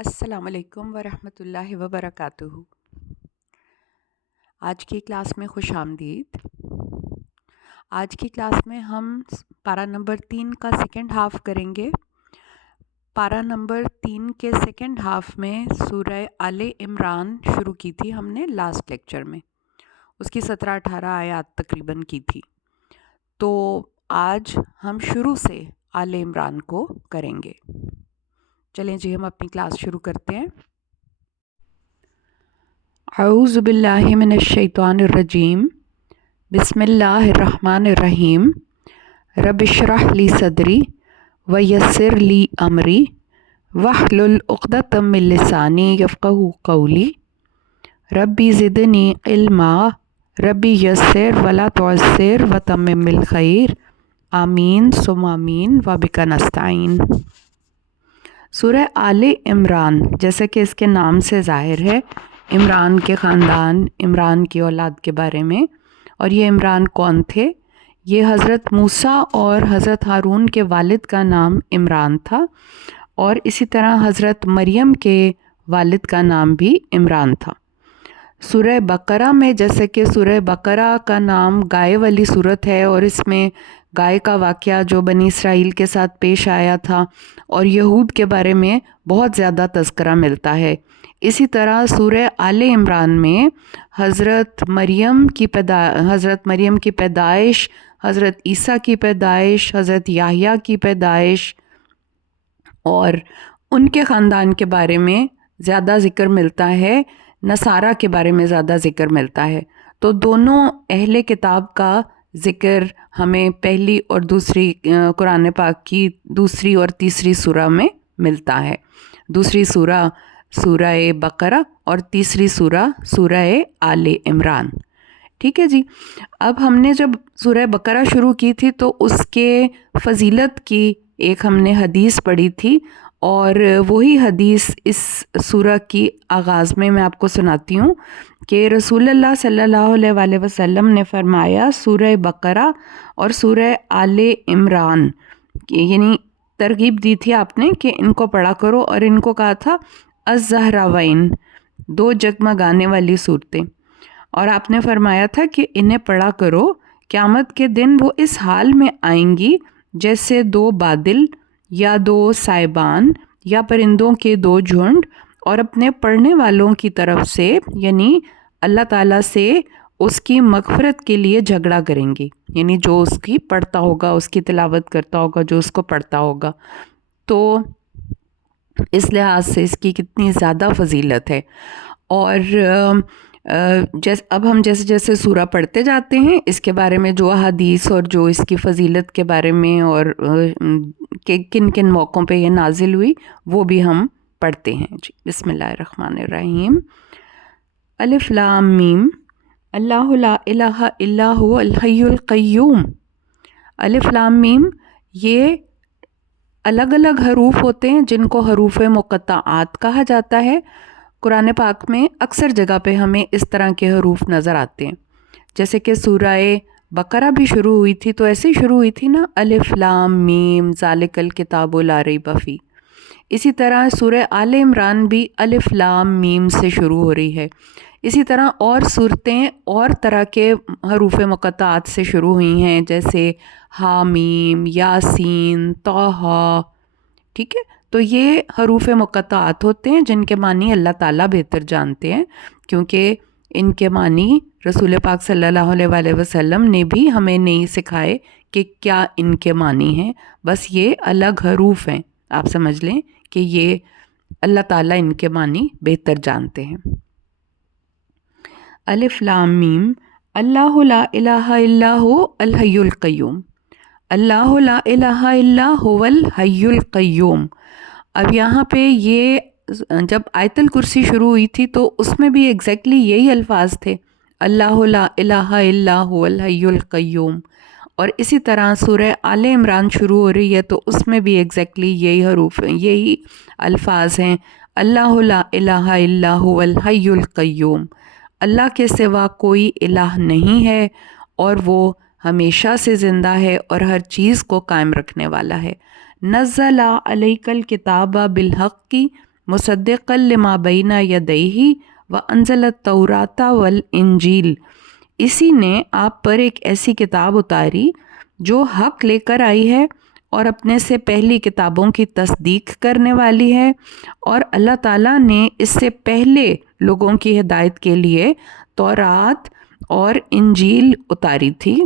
السلام علیکم ورحمۃ اللہ وبرکاتہ۔ آج کی کلاس میں خوش آمدید۔ آج کی کلاس میں ہم پارہ نمبر 3 کا سیکنڈ ہاف کریں گے۔ پارہ نمبر 3 کے سیکنڈ ہاف میں سورہ آل عمران شروع کی تھی ہم نے لاسٹ لیکچر میں، اس کی 17-18 آیات تقریباً کی تھی۔ تو آج ہم شروع سے آل عمران کو کریں گے۔ چلیں جی ہم اپنی کلاس شروع کرتے ہیں۔ اعوذ باللہ من الشیطان الرجیم، بسم اللہ الرحمن الرحیم۔ رب اشرح لی صدری ویسر لی امری واحلل عقدۃ من لسانی یفقہوا قولی۔ ربی زدنی علما ربی یسر ولا تعسر وتمم بالخیر، آمین ثم آمین وبک نستعین۔ سورہ آل عمران، جیسے کہ اس کے نام سے ظاہر ہے، عمران کے خاندان، عمران کی اولاد کے بارے میں۔ اور یہ عمران کون تھے؟ یہ حضرت موسیٰ اور حضرت ہارون کے والد کا نام عمران تھا، اور اسی طرح حضرت مریم کے والد کا نام بھی عمران تھا۔ سورہ بقرہ میں، جیسے کہ سورہ بقرہ کا نام گائے والی صورت ہے، اور اس میں گائے کا واقعہ جو بنی اسرائیل کے ساتھ پیش آیا تھا اور یہود کے بارے میں بہت زیادہ تذکرہ ملتا ہے۔ اسی طرح سورہ آل عمران میں حضرت مریم کی پیدائش، حضرت عیسیٰ کی پیدائش، حضرت یحییٰ کی پیدائش اور ان کے خاندان کے بارے میں زیادہ ذکر ملتا ہے، نصارہ کے بارے میں زیادہ ذکر ملتا ہے۔ تو دونوں اہل کتاب کا ذکر ہمیں پہلی اور دوسری قرآن پاک کی دوسری اور تیسری سورہ میں ملتا ہے۔ دوسری سورہ سورہ بقرہ اور تیسری سورہ سورہ آل عمران۔ ٹھیک ہے جی۔ اب ہم نے جب سورہ بقرہ شروع کی تھی تو اس کے فضیلت کی ایک ہم نے حدیث پڑھی تھی، اور وہی حدیث اس سورہ کی آغاز میں آپ کو سناتی ہوں کہ رسول اللہ صلی اللہ علیہ وآلہ وسلم نے فرمایا، سورہ بقرہ اور سورہ آل عمران، یعنی ترغیب دی تھی آپ نے کہ ان کو پڑھا کرو، اور ان کو کہا تھا الزہراوین، دو جگمگانے والی صورتیں، اور آپ نے فرمایا تھا کہ انہیں پڑھا کرو، قیامت کے دن وہ اس حال میں آئیں گی جیسے دو بادل یا دو سائبان یا پرندوں کے دو جھنڈ، اور اپنے پڑھنے والوں کی طرف سے یعنی اللہ تعالیٰ سے اس کی مغفرت کے لیے جھگڑا کریں گی، یعنی جو اس کی پڑھتا ہوگا، اس کی تلاوت کرتا ہوگا، جو اس کو پڑھتا ہوگا۔ تو اس لحاظ سے اس کی کتنی زیادہ فضیلت ہے۔ اور اب ہم جیسے جیسے سورہ پڑھتے جاتے ہیں، اس کے بارے میں جو احادیث اور جو اس کی فضیلت کے بارے میں اور کہ کن کن موقعوں پہ یہ نازل ہوئی وہ بھی ہم پڑھتے ہیں۔ جی بسم اللہ الرحمن الرحیم۔ الف لام میم، اللہ لا الہ الا هو الحی القیوم۔ الف لام میم یہ الگ الگ حروف ہوتے ہیں جن کو حروف مقطعات کہا جاتا ہے۔ قرآن پاک میں اکثر جگہ پہ ہمیں اس طرح کے حروف نظر آتے ہیں، جیسے کہ سورہ بقرہ بھی شروع ہوئی تھی تو ایسے ہی شروع ہوئی تھی نا، الف لام میم ذالک الکتاب لا ریب فیہ۔ اسی طرح سورہ آل عمران بھی الف لام میم سے شروع ہو رہی ہے۔ اسی طرح اور صورتیں اور طرح کے حروف مقطعات سے شروع ہوئی ہیں، جیسے حامیم، یاسین، طٰہٰ۔ ٹھیک ہے، تو یہ حروف مقطعات ہوتے ہیں جن کے معنی اللہ تعالیٰ بہتر جانتے ہیں، کیونکہ ان کے معنی رسول پاک صلی اللہ علیہ وآلہ وسلم نے بھی ہمیں نہیں سکھائے کہ کیا ان کے معنی ہیں، بس یہ الگ حروف ہیں، آپ سمجھ لیں کہ یہ اللہ تعالیٰ ان کے معنی بہتر جانتے ہیں۔ الف لام میم، اللہ لا الہ الا هو الحی القیوم۔ اللہ لا الہ الا هو الحی القیوم۔ اب یہاں پہ یہ جب آیت الکرسی شروع ہوئی تھی تو اس میں بھی ایگزیکٹلی یہی الفاظ تھے، اللہ لا الہ الا هو الحی القیوم۔ اور اسی طرح سورہ آل عمران شروع ہو رہی ہے تو اس میں بھی ایگزیکٹلی یہی حروف ہیں، یہی الفاظ ہیں، اللہ لا الہ الا هو الحی القیوم۔ اللہ کے سوا کوئی الہ نہیں ہے، اور وہ ہمیشہ سے زندہ ہے اور ہر چیز کو قائم رکھنے والا ہے۔ نزل علیک الکتاب بالحق مصدقا لما بین یدیہ وانزل التوراۃ والانجیل، اسی نے آپ پر ایک ایسی کتاب اتاری جو حق لے کر آئی ہے اور اپنے سے پہلی کتابوں کی تصدیق کرنے والی ہے، اور اللہ تعالیٰ نے اس سے پہلے لوگوں کی ہدایت کے لیے تورات اور انجیل اتاری تھی۔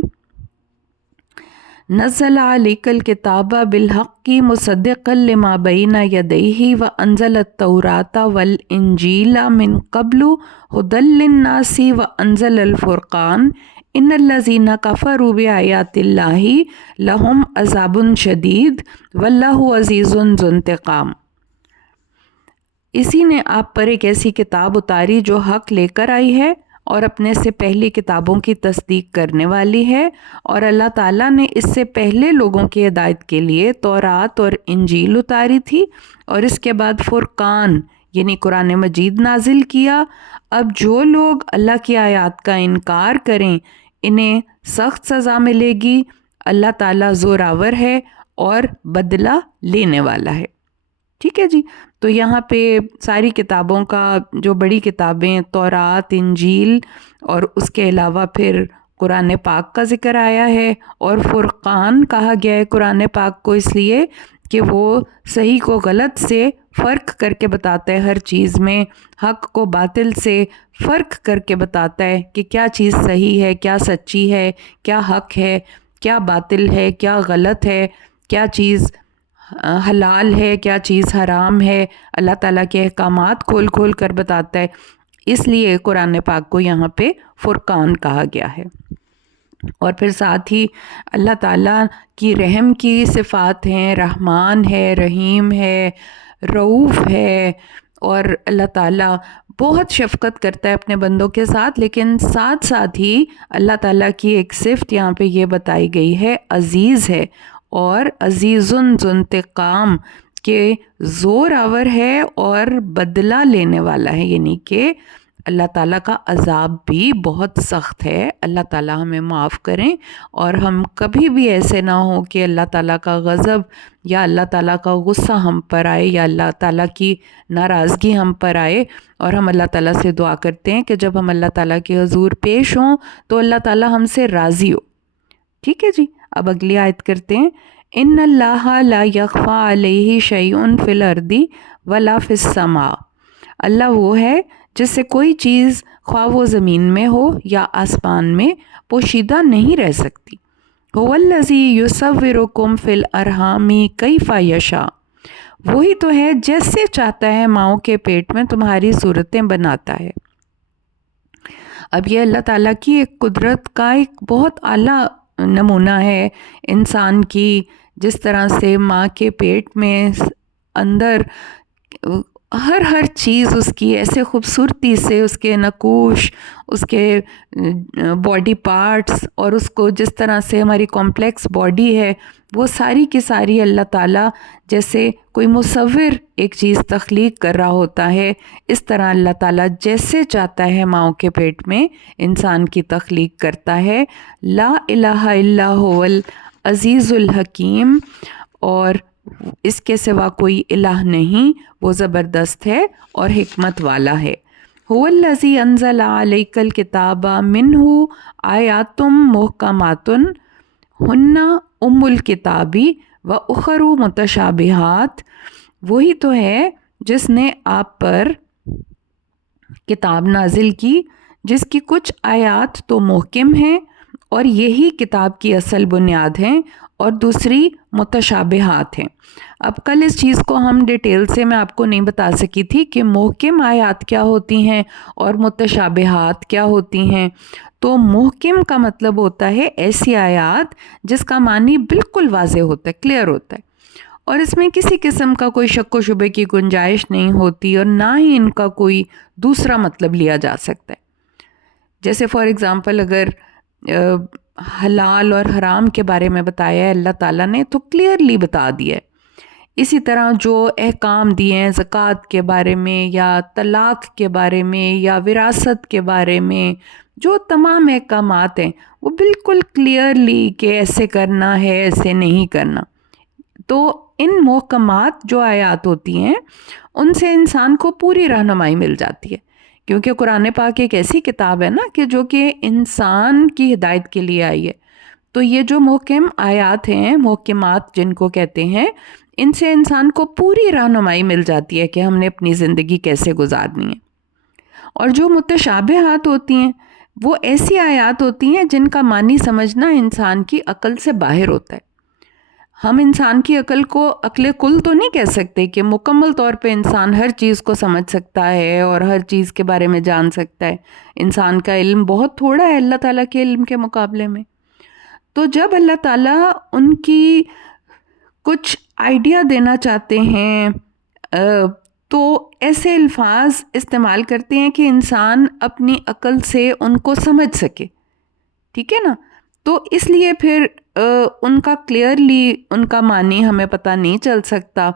نزل علیک الکتاب بالحق مصدقا لما بین یدیہ وانزل التوراۃ والانجیل من قبل ھدی للناس وانزل الفرقان ان الذین کفروا بآیات اللہ لہم عذاب شدید واللہ عزیز ذو انتقام۔ اسی نے آپ پر ایک ایسی کتاب اتاری جو حق لے کر آئی ہے اور اپنے سے پہلی کتابوں کی تصدیق کرنے والی ہے، اور اللہ تعالیٰ نے اس سے پہلے لوگوں کی ہدایت کے لیے تورات اور انجیل اتاری تھی، اور اس کے بعد فرقان یعنی قرآن مجید نازل کیا۔ اب جو لوگ اللہ کی آیات کا انکار کریں انہیں سخت سزا ملے گی، اللہ تعالیٰ زوراور ہے اور بدلہ لینے والا ہے۔ ٹھیک ہے جی، تو یہاں پہ ساری کتابوں کا جو بڑی کتابیں تورات، انجیل اور اس کے علاوہ پھر قرآن پاک کا ذکر آیا ہے، اور فرقان کہا گیا ہے قرآن پاک کو اس لیے کہ وہ صحیح کو غلط سے فرق کر کے بتاتا ہے، ہر چیز میں حق کو باطل سے فرق کر کے بتاتا ہے کہ کیا چیز صحیح ہے، کیا سچی ہے، کیا حق ہے، کیا باطل ہے، کیا غلط ہے، کیا چیز حلال ہے، کیا چیز حرام ہے۔ اللہ تعالیٰ کے احکامات کھول کھول کر بتاتا ہے، اس لیے قرآن پاک کو یہاں پہ فرقان کہا گیا ہے۔ اور پھر ساتھ ہی اللہ تعالیٰ کی رحم کی صفات ہیں، رحمان ہے، رحیم ہے، رؤوف ہے، اور اللہ تعالیٰ بہت شفقت کرتا ہے اپنے بندوں کے ساتھ، لیکن ساتھ ساتھ ہی اللہ تعالیٰ کی ایک صفت یہاں پہ یہ بتائی گئی ہے، عزیز ہے، اور عزیز ذو انتقام کہ زور آور ہے اور بدلہ لینے والا ہے، یعنی کہ اللہ تعالیٰ کا عذاب بھی بہت سخت ہے۔ اللہ تعالیٰ ہمیں معاف کریں، اور ہم کبھی بھی ایسے نہ ہوں کہ اللہ تعالیٰ کا غضب یا اللہ تعالیٰ کا غصہ ہم پر آئے یا اللہ تعالیٰ کی ناراضگی ہم پر آئے، اور ہم اللہ تعالیٰ سے دعا کرتے ہیں کہ جب ہم اللہ تعالیٰ کے حضور پیش ہوں تو اللہ تعالیٰ ہم سے راضی ہو۔ ٹھیک ہے جی، اب اگلی آیت کرتے ہیں۔ ان اللہ لا یخفی علیہ شیء فی الارض ولا فی السماء، اللہ وہ ہے جس سے کوئی چیز خواہ وہ زمین میں ہو یا آسمان میں پوشیدہ نہیں رہ سکتی۔ هو الذی یصورکم فی الارحام کیف یشاء، وہی تو ہے جیسے چاہتا ہے ماؤں کے پیٹ میں تمہاری صورتیں بناتا ہے۔ اب یہ اللہ تعالیٰ کی ایک قدرت کا ایک بہت اعلیٰ نمونہ ہے انسان کی، جس طرح سے ماں کے پیٹ میں اندر ہر چیز اس کی ایسے خوبصورتی سے، اس کے نقوش، اس کے باڈی پارٹس، اور اس کو جس طرح سے ہماری کمپلیکس باڈی ہے وہ ساری کی ساری اللہ تعالیٰ جیسے کوئی مصور ایک چیز تخلیق کر رہا ہوتا ہے، اس طرح اللہ تعالیٰ جیسے چاہتا ہے ماؤں کے پیٹ میں انسان کی تخلیق کرتا ہے۔ لا الہ الا هو العزیز الحکیم، اور اس کے سوا کوئی الہ نہیں، وہ زبردست ہے اور حکمت والا ہے۔ هو الذی انزل علیک الکتاب منہ آیات محکمات ہن ام الکتاب و اخر متشابہات، وہی تو ہے جس نے آپ پر کتاب نازل کی جس کی کچھ آیات تو محکم ہیں اور یہی کتاب کی اصل بنیاد ہیں، اور دوسری متشابہات ہیں۔ اب کل اس چیز کو ہم ڈیٹیل سے میں آپ کو نہیں بتا سکی تھی کہ محکم آیات کیا ہوتی ہیں اور متشابہات کیا ہوتی ہیں۔ تو محکم کا مطلب ہوتا ہے ایسی آیات جس کا معنی بالکل واضح ہوتا ہے، کلیئر ہوتا ہے، اور اس میں کسی قسم کا کوئی شک و شبے کی گنجائش نہیں ہوتی، اور نہ ہی ان کا کوئی دوسرا مطلب لیا جا سکتا ہے۔ جیسے فار ایگزامپل اگر حلال اور حرام کے بارے میں بتایا ہے اللہ تعالیٰ نے تو کلیئرلی بتا دیا ہے۔ اسی طرح جو احکام دیے ہیں زکوٰۃ کے بارے میں یا طلاق کے بارے میں یا وراثت کے بارے میں، جو تمام احکامات ہیں وہ بالکل کلیئرلی کہ ایسے کرنا ہے، ایسے نہیں کرنا۔ تو ان محکمات جو آیات ہوتی ہیں ان سے انسان کو پوری رہنمائی مل جاتی ہے، کیونکہ قرآن پاک ایک ایسی کتاب ہے نا کہ جو کہ انسان کی ہدایت کے لیے آئی ہے. تو یہ جو محکم آیات ہیں، محکمات جن کو کہتے ہیں، ان سے انسان کو پوری رہنمائی مل جاتی ہے کہ ہم نے اپنی زندگی کیسے گزارنی ہے. اور جو متشابہات ہوتی ہیں وہ ایسی آیات ہوتی ہیں جن کا معنی سمجھنا انسان کی عقل سے باہر ہوتا ہے. ہم انسان کی عقل کو عقل کل تو نہیں کہہ سکتے کہ مکمل طور پہ انسان ہر چیز کو سمجھ سکتا ہے اور ہر چیز کے بارے میں جان سکتا ہے. انسان کا علم بہت تھوڑا ہے اللہ تعالیٰ کے علم کے مقابلے میں. تو جب اللہ تعالیٰ ان کی کچھ آئیڈیا دینا چاہتے ہیں تو ایسے الفاظ استعمال کرتے ہیں کہ انسان اپنی عقل سے ان کو سمجھ سکے. ٹھیک ہے نا؟ تو اس لیے پھر ان کا کلیئرلی ان کا معنی ہمیں پتہ نہیں چل سکتا.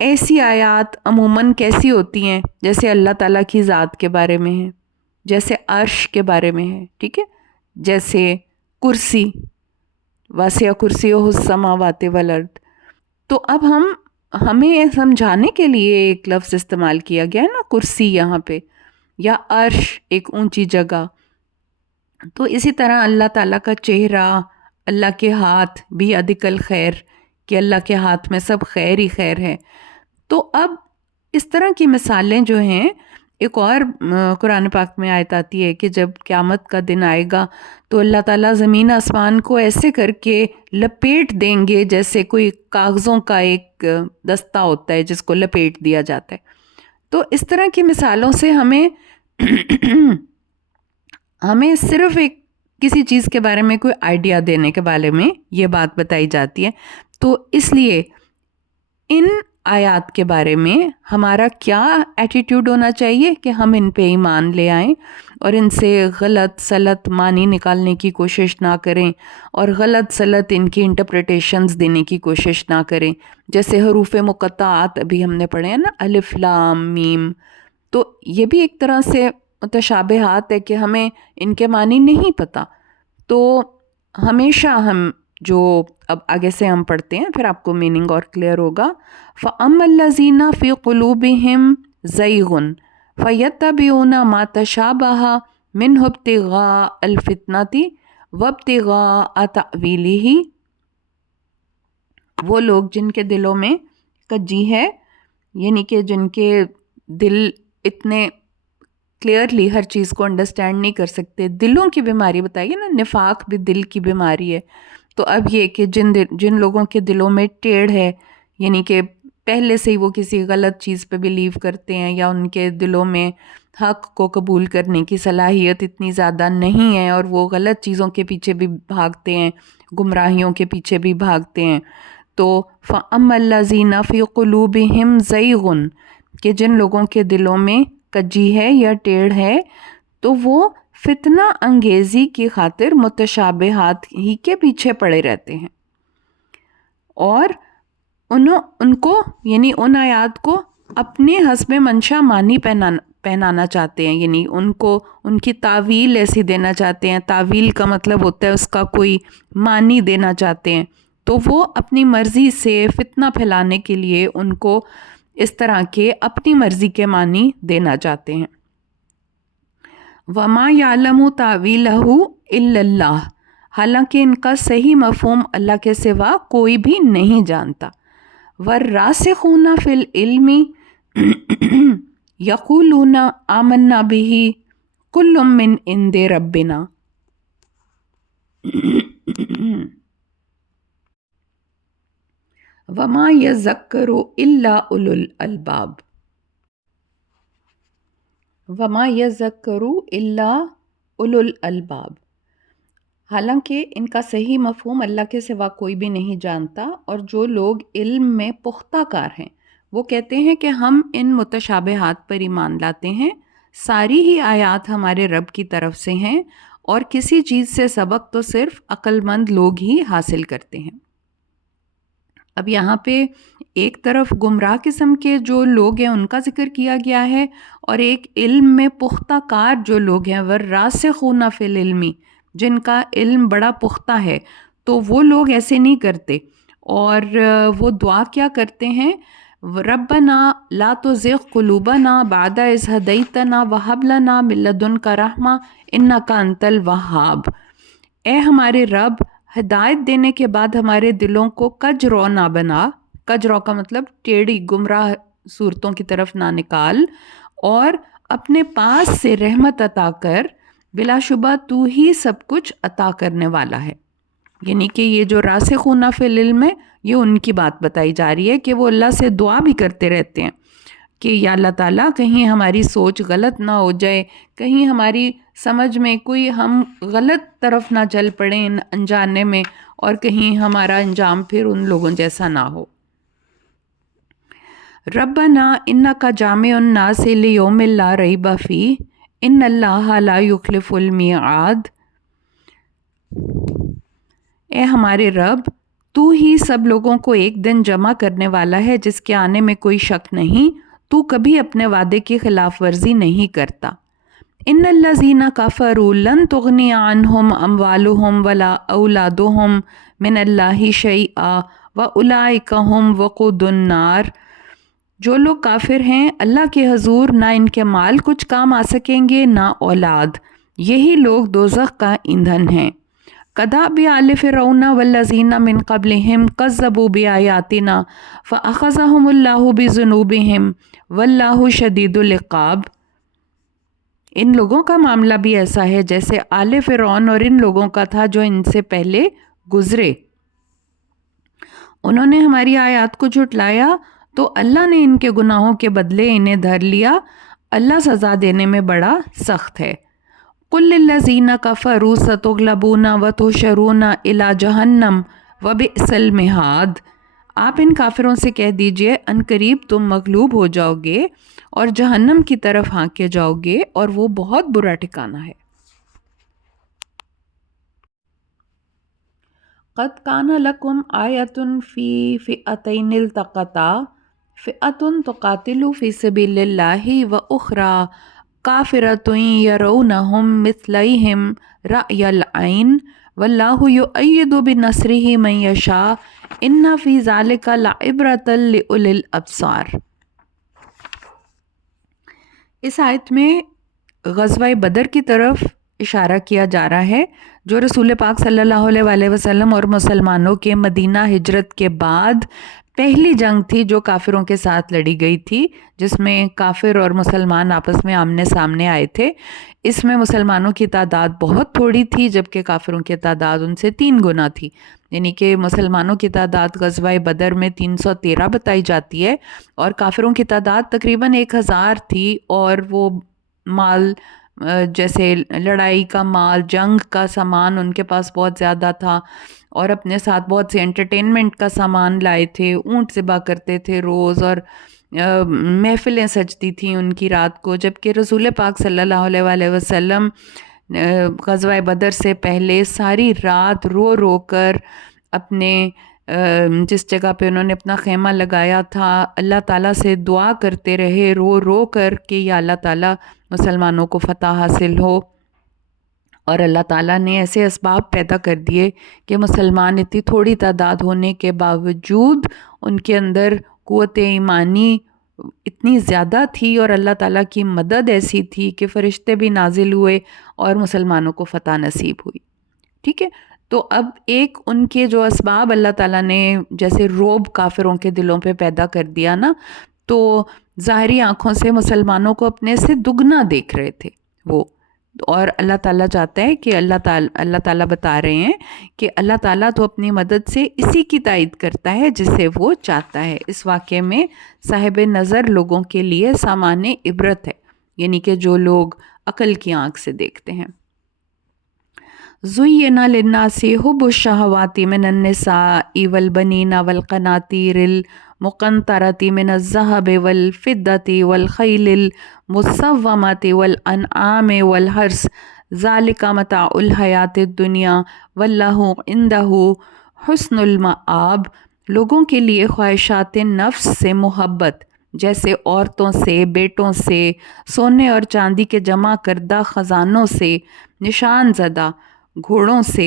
ایسی آیات عموماً کیسی ہوتی ہیں؟ جیسے اللہ تعالیٰ کی ذات کے بارے میں ہے، جیسے عرش کے بارے میں ہے، ٹھیک ہے، جیسے کرسی، واسع کرسیہ السماوات والارض. تو اب ہمیں سمجھانے کے لیے ایک لفظ استعمال کیا گیا ہے نا، کرسی یہاں پہ، یا عرش ایک اونچی جگہ. تو اسی طرح اللہ تعالیٰ کا چہرہ، اللہ کے ہاتھ بھی ادک الخیر، کہ اللہ کے ہاتھ میں سب خیر ہی خیر ہے. تو اب اس طرح کی مثالیں جو ہیں، ایک اور قرآن پاک میں آیت آتی ہے کہ جب قیامت کا دن آئے گا تو اللہ تعالیٰ زمین آسمان کو ایسے کر کے لپیٹ دیں گے جیسے کوئی کاغذوں کا ایک دستہ ہوتا ہے جس کو لپیٹ دیا جاتا ہے. تو اس طرح کی مثالوں سے ہمیں صرف ایک کسی چیز کے بارے میں کوئی آئیڈیا دینے کے بارے میں یہ بات بتائی جاتی ہے. تو اس لیے ان آیات کے بارے میں ہمارا کیا ایٹیٹیوڈ ہونا چاہیے کہ ہم ان پہ ایمان لے آئیں اور ان سے غلط سلط معنی نکالنے کی کوشش نہ کریں اور غلط سلط ان کی انٹرپریٹیشنز دینے کی کوشش نہ کریں. جیسے حروف مقطعات ابھی ہم نے پڑھے ہیں نا، الف لام میم، تو یہ بھی ایک طرح سے متشابہات ہے کہ ہمیں ان کے معنی نہیں پتہ. تو ہمیشہ ہم جو اب آگے سے ہم پڑھتے ہیں پھر آپ کو میننگ اور کلیئر ہوگا. فَأَمَّا الَّذِينَ فِي قُلُوبِهِمْ زَيْغٌ فَيَتَّبِعُونَ مَا تَشَابَهَ مِنْهُ ابْتِغَاءَ الْفِتْنَةِ وَابْتِغَاءَ تَأْوِيلِهِ. وہ لوگ جن کے دلوں میں کجی ہے، یعنی کہ جن کے دل اتنے کلیئرلی ہر چیز کو انڈرسٹینڈ نہیں کر سکتے. دلوں کی بیماری بتائیے نا، نفاق بھی دل کی بیماری ہے. تو اب یہ کہ جن لوگوں کے دلوں میں ٹیڑھ ہے، یعنی کہ پہلے سے ہی وہ کسی غلط چیز پہ بلیو کرتے ہیں یا ان کے دلوں میں حق کو قبول کرنے کی صلاحیت اتنی زیادہ نہیں ہے اور وہ غلط چیزوں کے پیچھے بھی بھاگتے ہیں، گمراہیوں کے پیچھے بھی بھاگتے ہیں. تو فَأَمَّا الَّذِينَ فِي قُلُوبِهِمْ زَيْغٌ، کہ جن لوگوں کے دلوں میں کجی ہے یا ٹیڑھ ہے تو وہ فتنہ انگیزی کی خاطر متشابہات ہی کے پیچھے پڑے رہتے ہیں اور ان کو یعنی ان آیات کو اپنے حسب منشا معنی پہنانا چاہتے ہیں، یعنی ان کو ان کی تعویل ایسی دینا چاہتے ہیں. تعویل کا مطلب ہوتا ہے اس کا کوئی معنی دینا چاہتے ہیں. تو وہ اپنی مرضی سے فتنہ پھیلانے کے لیے ان کو اس طرح کے اپنی مرضی کے معنی دینا چاہتے ہیں. وَمَا يَعْلَمُ تَأْوِيلَهُ إِلَّا اللَّهُ، حالانکہ ان کا صحیح مفہوم اللہ کے سوا کوئی بھی نہیں جانتا. وَالرَّاسِخُونَ فِي الْعِلْمِ يَقُولُونَ آمَنَّا بِهِ كُلٌّ مِّنْ عِندِ رَبِّنَا وَمَا يَذَّكَّرُ إِلَّا أُولُو الْأَلْبَابِ وَمَا يَذَّكَّرُ إِلَّا أُولُو الْأَلْبَابِ، حالانکہ ان کا صحیح مفہوم اللہ کے سوا کوئی بھی نہیں جانتا. اور جو لوگ علم میں پختہ کار ہیں وہ کہتے ہیں کہ ہم ان متشابہات پر ایمان لاتے ہیں، ساری ہی آیات ہمارے رب کی طرف سے ہیں اور کسی چیز سے سبق تو صرف عقل مند لوگ ہی حاصل کرتے ہیں. اب یہاں پہ ایک طرف گمراہ قسم کے جو لوگ ہیں ان کا ذکر کیا گیا ہے اور ایک علم میں پختہ کار جو لوگ ہیں، وَالرَّاسِخُونَ فِي الْعِلْمِ، جن کا علم بڑا پختہ ہے. تو وہ لوگ ایسے نہیں کرتے، اور وہ دعا کیا کرتے ہیں، ربنا لا تزغ قلوبنا بعد اذ ہدیتنا وہب لنا من لدنک رحمہ انک انت الوہاب۔ اے ہمارے رب، ہدایت دینے کے بعد ہمارے دلوں کو کج رو نہ بنا، کج رو کا مطلب ٹیڑھی گمراہ صورتوں کی طرف نہ نکال، اور اپنے پاس سے رحمت عطا کر، بلا شبہ تو ہی سب کچھ عطا کرنے والا ہے۔ یعنی کہ یہ جو راسخون فی العلم ہے، یہ ان کی بات بتائی جا رہی ہے کہ وہ اللہ سے دعا بھی کرتے رہتے ہیں کہ یا اللہ تعالیٰ کہیں ہماری سوچ غلط نہ ہو جائے، کہیں ہماری سمجھ میں کوئی ہم غلط طرف نہ چل پڑیں انجانے میں، اور کہیں ہمارا انجام پھر ان لوگوں جیسا نہ ہو۔ ربنا انک جامع الناس لیوم لا ریب فیہ ان اللہ لا یخلف المیعاد۔ اے ہمارے رب، تو ہی سب لوگوں کو ایک دن جمع کرنے والا ہے جس کے آنے میں کوئی شک نہیں، تو کبھی اپنے وعدے کی خلاف ورزی نہیں کرتا۔ ان الذین کفروا لن تغنی عنہم اموالہم ولا اولادہم من اللہ شیئا واولئک ھم وقود النار۔ جو لوگ کافر ہیں، اللہ کے حضور نہ ان کے مال کچھ کام آ سکیں گے نہ اولاد، یہی لوگ دوزخ کا ایندھن ہیں۔ کداب آل فرعون والذین من قبلہم کذبوا بآیاتنا فأخذہم اللہ بذنوبہم واللہ شدید العقاب۔ ان لوگوں کا معاملہ بھی ایسا ہے جیسے آل فرعون اور ان لوگوں کا تھا جو ان سے پہلے گزرے۔ انہوں نے ہماری آیات کو جھٹلایا تو اللہ نے ان کے گناہوں کے بدلے انہیں دھر لیا، اللہ سزا دینے میں بڑا سخت ہے۔ قل للذین کفروا ستغلبون وتحشرون الی جہنم وبئس المہاد۔ آپ ان کافروں سے کہہ دیجئے عنقریب تم مغلوب ہو جاؤ گے اور جہنم کی طرف ہانکے جاؤ گے، اور وہ بہت برا ٹھکانہ ہے۔ قد کان لکم آیۃ فی فئتین التقطا فئۃ تقاتل فی سبیل اللہ واخری کافرۃ یرونہم مثلیہم رأی العین واللہ یؤید بنصرہ من یشاء ان فی ذلک لعبرۃ لأولی الابصار۔ اس آیت میں غزوہ بدر کی طرف اشارہ کیا جا رہا ہے، جو رسول پاک صلی اللہ علیہ وآلہ وسلم اور مسلمانوں کے مدینہ ہجرت کے بعد پہلی جنگ تھی جو کافروں کے ساتھ لڑی گئی تھی، جس میں کافر اور مسلمان آپس میں آمنے سامنے آئے تھے۔ اس میں مسلمانوں کی تعداد بہت تھوڑی تھی جبکہ کافروں کی تعداد ان سے 3 گنا تھی، یعنی کہ مسلمانوں کی تعداد غزوہ بدر میں 313 بتائی جاتی ہے اور کافروں کی تعداد تقریباً 1000 تھی، اور وہ مال جیسے لڑائی کا مال، جنگ کا سامان ان کے پاس بہت زیادہ تھا، اور اپنے ساتھ بہت سے انٹرٹینمنٹ کا سامان لائے تھے، اونٹ ذبح کرتے تھے روز، اور محفلیں سجتی تھیں ان کی رات کو، جبکہ رسول پاک صلی اللہ علیہ وآلہ وسلم غزوہ بدر سے پہلے ساری رات رو رو کر اپنے جس جگہ پہ انہوں نے اپنا خیمہ لگایا تھا اللہ تعالیٰ سے دعا کرتے رہے، رو رو کر کہ یا اللہ تعالیٰ مسلمانوں کو فتح حاصل ہو، اور اللہ تعالیٰ نے ایسے اسباب پیدا کر دیے کہ مسلمان اتنی تھوڑی تعداد ہونے کے باوجود ان کے اندر قوت ایمانی اتنی زیادہ تھی، اور اللہ تعالیٰ کی مدد ایسی تھی کہ فرشتے بھی نازل ہوئے اور مسلمانوں کو فتح نصیب ہوئی۔ ٹھیک ہے، تو اب ایک ان کے جو اسباب اللہ تعالیٰ نے جیسے روب کافروں کے دلوں پہ پیدا کر دیا نا، تو ظاہری آنکھوں سے مسلمانوں کو اپنے سے دگنا دیکھ رہے تھے وہ، اور اللہ تعالیٰ چاہتا ہے کہ اللہ تعالیٰ بتا رہے ہیں کہ اللہ تعالیٰ تو اپنی مدد سے اسی کی تائید کرتا ہے جسے وہ چاہتا ہے۔ اس واقعے میں صاحب نظر لوگوں کے لیے سامان عبرت ہے، یعنی کہ جو لوگ عقل کی آنکھ سے دیکھتے ہیں۔ زُيِّنَ لِلنَّاسِ حُبُّ الشَّهَوَاتِ مِنَ النِّسَاءِ وَالْبَنِينَ وَالْقَنَاطِيرِ الْمُقَنطَرَةِ مِنَ الذَّهَبِ وَالْفِضَّةِ وَالْخَيْلِ الْمُسَوَّمَةِ وَالْأَنْعَامِ وَالْحَرْثِ ذَلِكَ مَتَاعُ الْحَيَاةِ الدُّنْيَا وَاللَّهُ عِندَهُ حُسْنُ الْمَآبِ۔ لوگوں کے لیے خواہشات نفس سے محبت، جیسے عورتوں سے، بیٹوں سے، سونے اور چاندی کے جمع کردہ خزانوں سے، نشان زدہ گھوڑوں سے،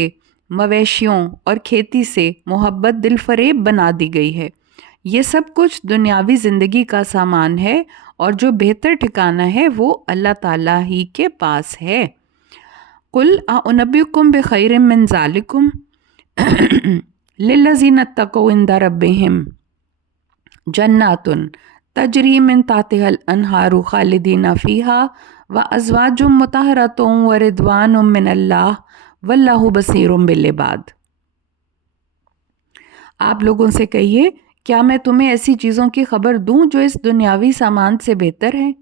مویشیوں اور کھیتی سے محبت دل فریب بنا دی گئی ہے۔ یہ سب کچھ دنیاوی زندگی کا سامان ہے، اور جو بہتر ٹھکانہ ہے وہ اللہ تعالیٰ ہی کے پاس ہے۔ قُلْ أَنُبِّئُكُم بِخَيْرٍ مِّن ذَلِكُمْ لِلَّذِينَ اتَّقَوْا عِندَ رَبِّهِمْ جَنَّاتٌ تَجْرِي مِن تَحْتِهَا الْأَنْهَارُ خَالِدِينَ فِيهَا وَأَزْوَاجٌ مُّطَهَّرَةٌ وَرِضْوَانٌ مِّنَ اللَّهِ وَاللَّهُ بَصِيرٌ بِالْعِبَادِ۔ آپ لوگوں سے کہیے، کیا میں تمہیں ایسی چیزوں کی خبر دوں جو اس دنیاوی سامان سے بہتر ہیں؟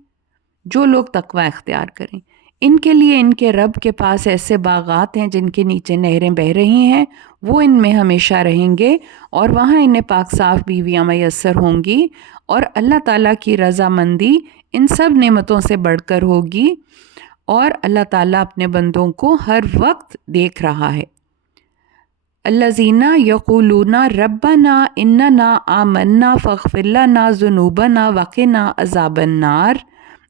جو لوگ تقوی اختیار کریں، ان کے لیے ان کے رب کے پاس ایسے باغات ہیں جن کے نیچے نہریں بہہ رہی ہیں، وہ ان میں ہمیشہ رہیں گے، اور وہاں انہیں پاک صاف بیویاں میسر ہوں گی، اور اللہ تعالیٰ کی رضامندی ان سب نعمتوں سے بڑھ کر ہوگی، اور اللہ تعالیٰ اپنے بندوں کو ہر وقت دیکھ رہا ہے۔ الذین یقولون ربنا اننا آمنا فاغفر لنا ذنوبنا وقنا عذاب النار،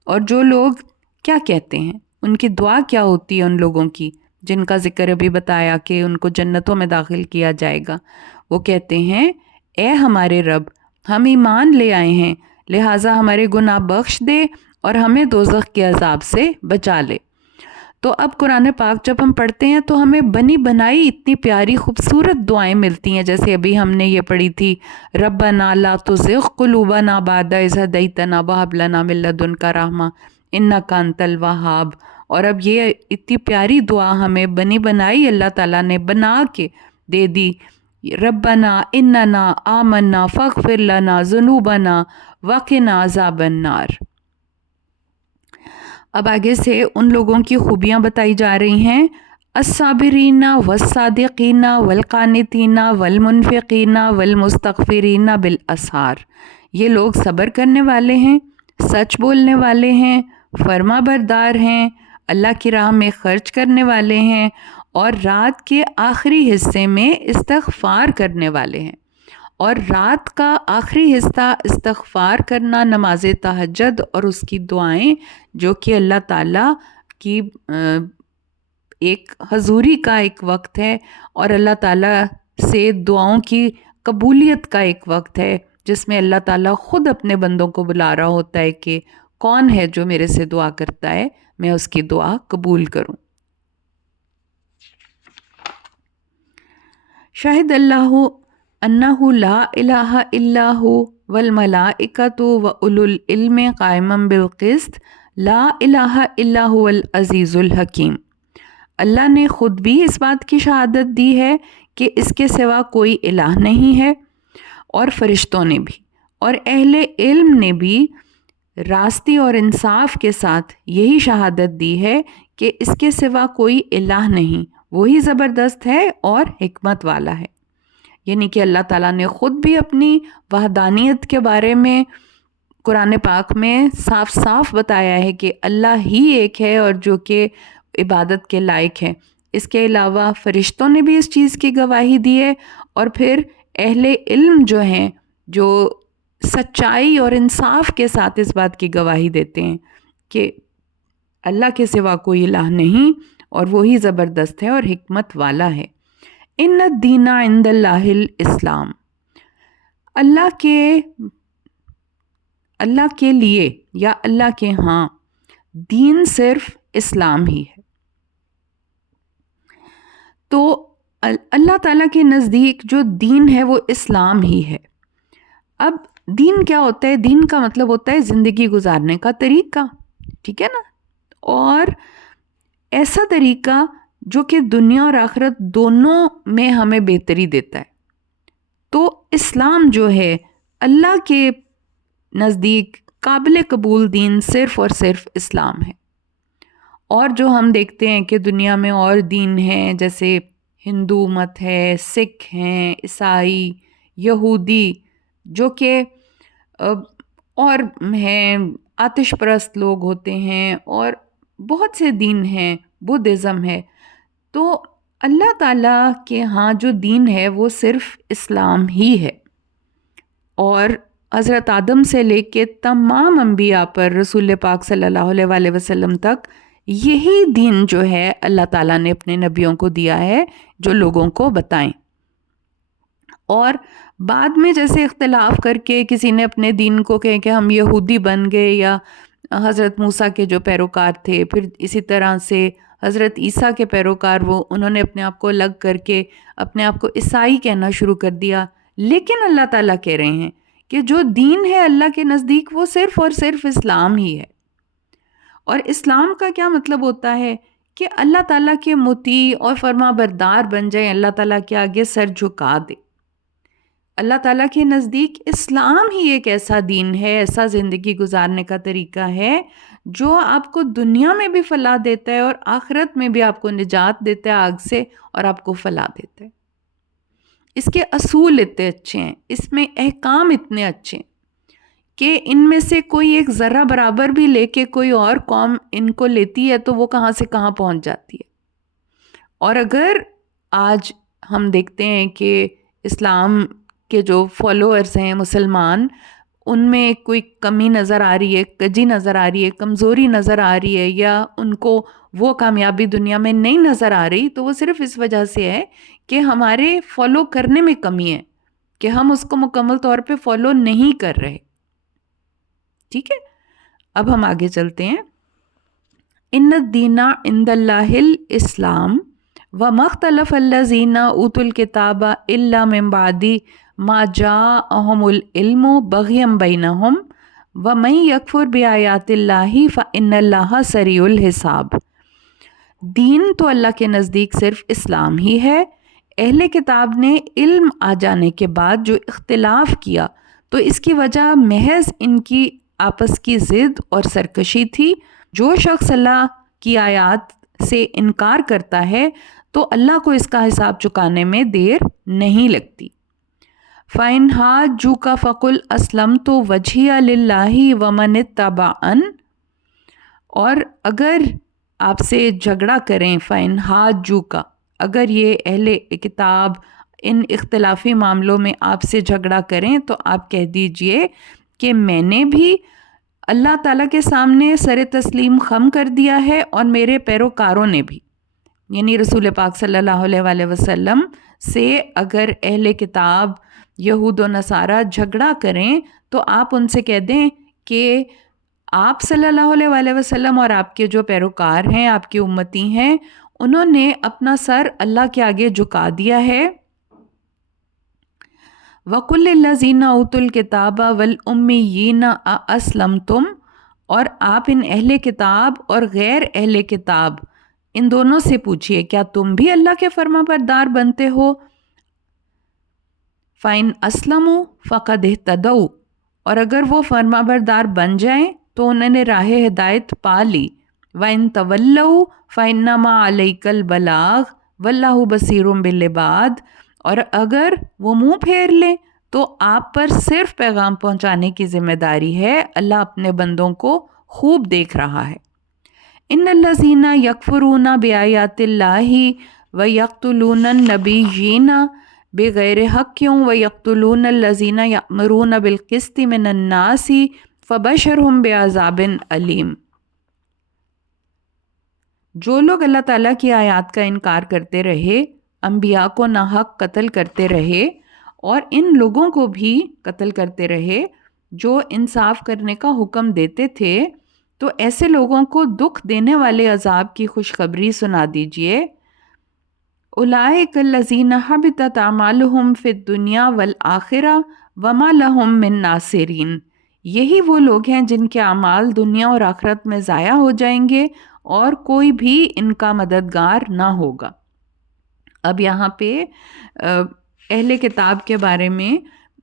اور جو لوگ کیا کہتے ہیں، ان کی دعا کیا ہوتی ہے ان لوگوں کی جن کا ذکر ابھی بتایا کہ ان کو جنتوں میں داخل کیا جائے گا۔ وہ کہتے ہیں، اے ہمارے رب، ہم ایمان لے آئے ہیں، لہٰذا ہمارے گناہ بخش دے اور ہمیں دوزخ کے عذاب سے بچا لے۔ تو اب قرآن پاک جب ہم پڑھتے ہیں تو ہمیں بنی بنائی اتنی پیاری خوبصورت دعائیں ملتی ہیں، جیسے ابھی ہم نے یہ پڑھی تھی، ربنا لا تزغ قلوبنا بعد اذ ہدیتنا وہب لنا من لدنک رحمہ انک انت الوہاب۔ اور اب یہ اتنی پیاری دعا ہمیں بنی بنائی اللہ تعالیٰ نے بنا کے دے دی، ربنا اننا آمنا فاغفر لنا ذنوبنا وقنا عذاب النار۔ اب آگے سے ان لوگوں کی خوبیاں بتائی جا رہی ہیں، الصابرین والصادقین والقانتین والمنفقین والمستغفرین بالاسحار۔ یہ لوگ صبر کرنے والے ہیں، سچ بولنے والے ہیں، فرما بردار ہیں، اللہ کی راہ میں خرچ کرنے والے ہیں، اور رات کے آخری حصے میں استغفار کرنے والے ہیں۔ اور رات کا آخری حصہ استغفار کرنا، نماز تہجد اور اس کی دعائیں، جو کہ اللہ تعالیٰ کی ایک حضوری کا ایک وقت ہے، اور اللہ تعالیٰ سے دعاؤں کی قبولیت کا ایک وقت ہے، جس میں اللہ تعالیٰ خود اپنے بندوں کو بلا رہا ہوتا ہے کہ کون ہے جو میرے سے دعا کرتا ہے، میں اس کی دعا قبول کروں۔ شاہد اللہ انہ لا الہ الا ہو والملائکۃ واولو العلم قائما بالقسط لا الہ الا هو العزیز الحکیم۔ اللہ نے خود بھی اس بات کی شہادت دی ہے کہ اس کے سوا کوئی الہ نہیں ہے، اور فرشتوں نے بھی اور اہل علم نے بھی راستی اور انصاف کے ساتھ یہی شہادت دی ہے کہ اس کے سوا کوئی الہ نہیں، وہی زبردست ہے اور حکمت والا ہے۔ یعنی کہ اللہ تعالیٰ نے خود بھی اپنی وحدانیت کے بارے میں قرآن پاک میں صاف صاف بتایا ہے کہ اللہ ہی ایک ہے اور جو کہ عبادت کے لائق ہے۔ اس کے علاوہ فرشتوں نے بھی اس چیز کی گواہی دی ہے، اور پھر اہل علم جو ہیں، جو سچائی اور انصاف کے ساتھ اس بات کی گواہی دیتے ہیں کہ اللہ کے سوا کوئی الہ نہیں، اور وہی زبردست ہے اور حکمت والا ہے۔ ان الدین عند اللہ الاسلام، اللہ کے لیے یا اللہ کے ہاں دین صرف اسلام ہی ہے۔ تو اللہ تعالیٰ کے نزدیک جو دین ہے وہ اسلام ہی ہے۔ اب دین کیا ہوتا ہے؟ دین کا مطلب ہوتا ہے زندگی گزارنے کا طریقہ، ٹھیک ہے نا؟ اور ایسا طریقہ جو کہ دنیا اور آخرت دونوں میں ہمیں بہتری دیتا ہے۔ تو اسلام جو ہے اللہ کے نزدیک قابل قبول دین صرف اور صرف اسلام ہے۔ اور جو ہم دیکھتے ہیں کہ دنیا میں اور دین ہیں، جیسے ہندو مت ہے، سکھ ہیں، عیسائی، یہودی، جو کہ اور ہیں، آتش پرست لوگ ہوتے ہیں، اور بہت سے دین ہیں، بدھزم ہے۔ تو اللہ تعالیٰ کے ہاں جو دین ہے وہ صرف اسلام ہی ہے، اور حضرت آدم سے لے کے تمام انبیاء پر، رسول پاک صلی اللہ علیہ وآلہ وسلم تک یہی دین جو ہے اللہ تعالیٰ نے اپنے نبیوں کو دیا ہے جو لوگوں کو بتائیں. اور بعد میں جیسے اختلاف کر کے کسی نے اپنے دین کو کہیں کہ ہم یہودی بن گئے یا حضرت موسیٰ کے جو پیروکار تھے، پھر اسی طرح سے حضرت عیسیٰ کے پیروکار انہوں نے اپنے آپ کو الگ کر کے اپنے آپ کو عیسائی کہنا شروع کر دیا. لیکن اللہ تعالیٰ کہہ رہے ہیں کہ جو دین ہے اللہ کے نزدیک وہ صرف اور صرف اسلام ہی ہے. اور اسلام کا کیا مطلب ہوتا ہے کہ اللہ تعالیٰ کے مطیع اور فرما بردار بن جائیں، اللہ تعالیٰ کے آگے سر جھکا دے. اللہ تعالیٰ کے نزدیک اسلام ہی ایک ایسا دین ہے، ایسا زندگی گزارنے کا طریقہ ہے جو آپ کو دنیا میں بھی فلاح دیتا ہے اور آخرت میں بھی آپ کو نجات دیتا ہے آگ سے اور آپ کو فلاح دیتا ہے. اس کے اصول اتنے اچھے ہیں، اس میں احکام اتنے اچھے ہیں کہ ان میں سے کوئی ایک ذرہ برابر بھی لے کے کوئی اور قوم ان کو لیتی ہے تو وہ کہاں سے کہاں پہنچ جاتی ہے. اور اگر آج ہم دیکھتے ہیں کہ اسلام کے جو فالوورز ہیں مسلمان، ان میں کوئی کمی نظر آ رہی ہے، کجی نظر آ رہی ہے، کمزوری نظر آ رہی ہے، یا ان کو وہ کامیابی دنیا میں نہیں نظر آ رہی، تو وہ صرف اس وجہ سے ہے کہ ہمارے فالو کرنے میں کمی ہے، کہ ہم اس کو مکمل طور پہ فالو نہیں کر رہے. ٹھیک ہے، اب ہم آگے چلتے ہیں. ان الدین عند اللہ الاسلام وما اختلف الذین اوتوا الکتاب الا من بعد ما جاءهم العلم بغیا بینہم ومن یکفر بآیات اللہ فإن اللہ سریع الحساب. دین تو اللہ کے نزدیک صرف اسلام ہی ہے. اہل کتاب نے علم آ جانے کے بعد جو اختلاف کیا تو اس کی وجہ محض ان کی آپس کی ضد اور سرکشی تھی. جو شخص اللہ کی آیات سے انکار کرتا ہے تو اللہ کو اس کا حساب چکانے میں دیر نہیں لگتی. فَإِنْ حَاجُّوكَ فَقُلْ أَسْلَمْتُ وَجْهِيَ لِلَّهِ وَمَنِ اتَّبَعَنِ. اور اگر آپ سے جھگڑا کریں، فَإِنْ حَاجُّوكَ، اگر یہ اہل کتاب ان اختلافی معاملوں میں آپ سے جھگڑا کریں تو آپ کہہ دیجئے کہ میں نے بھی اللہ تعالیٰ کے سامنے سر تسلیم خم کر دیا ہے اور میرے پیروکاروں نے بھی. یعنی رسول پاک صلی اللہ علیہ وآلہ وسلم سے اگر اہل کتاب یہود و نصارہ جھگڑا کریں تو آپ ان سے کہہ دیں کہ آپ صلی اللہ علیہ وآلہ وسلم اور آپ کے جو پیروکار ہیں، آپ کی امتی ہیں، انہوں نے اپنا سر اللہ کے آگے جھکا دیا ہے. وَقُلِ الَّذِينَ أُوتُوا الْكِتَابَ وَالْأُمِّيِّينَ أَأَسْلَمْتُمْ، اور آپ ان اہل کتاب اور غیر اہل کتاب ان دونوں سے پوچھئے کیا تم بھی اللہ کے فرما بردار بنتے ہو. فَإِنْ أَسْلَمُوا فَقَدْ اهْتَدَوْا، اور اگر وہ فرما بردار بن جائیں تو انہوں نے راہ ہدایت پا لی. وَإِنْ تَوَلَّوْا فَإِنَّمَا عَلَيْكَ الْبَلَاغُ وَاللَّهُ بَصِيرٌ بِالْعِبَادِ، اور اگر وہ منہ پھیر لیں تو آپ پر صرف پیغام پہنچانے کی ذمہ داری ہے، اللہ اپنے بندوں کو خوب دیکھ رہا ہے. ان الذین یکفرون بآیات اللہ ویقتلون النبیین بغیر حق ویقتلون الذین یأمرون بالقسط من الناس فبشرہم بعذاب علیم. جو لوگ اللہ تعالیٰ کی آیات کا انکار کرتے رہے، انبیاء کو ناحق قتل کرتے رہے اور ان لوگوں کو بھی قتل کرتے رہے جو انصاف کرنے کا حکم دیتے تھے، تو ایسے لوگوں کو دکھ دینے والے عذاب کی خوشخبری سنا دیجئے. اولئک الذین حبطت اعمالہم فی الدنیا والآخرہ وما لہم من ناصرین. یہی وہ لوگ ہیں جن کے اعمال دنیا اور آخرت میں ضائع ہو جائیں گے اور کوئی بھی ان کا مددگار نہ ہوگا. اب یہاں پہ اہل کتاب کے بارے میں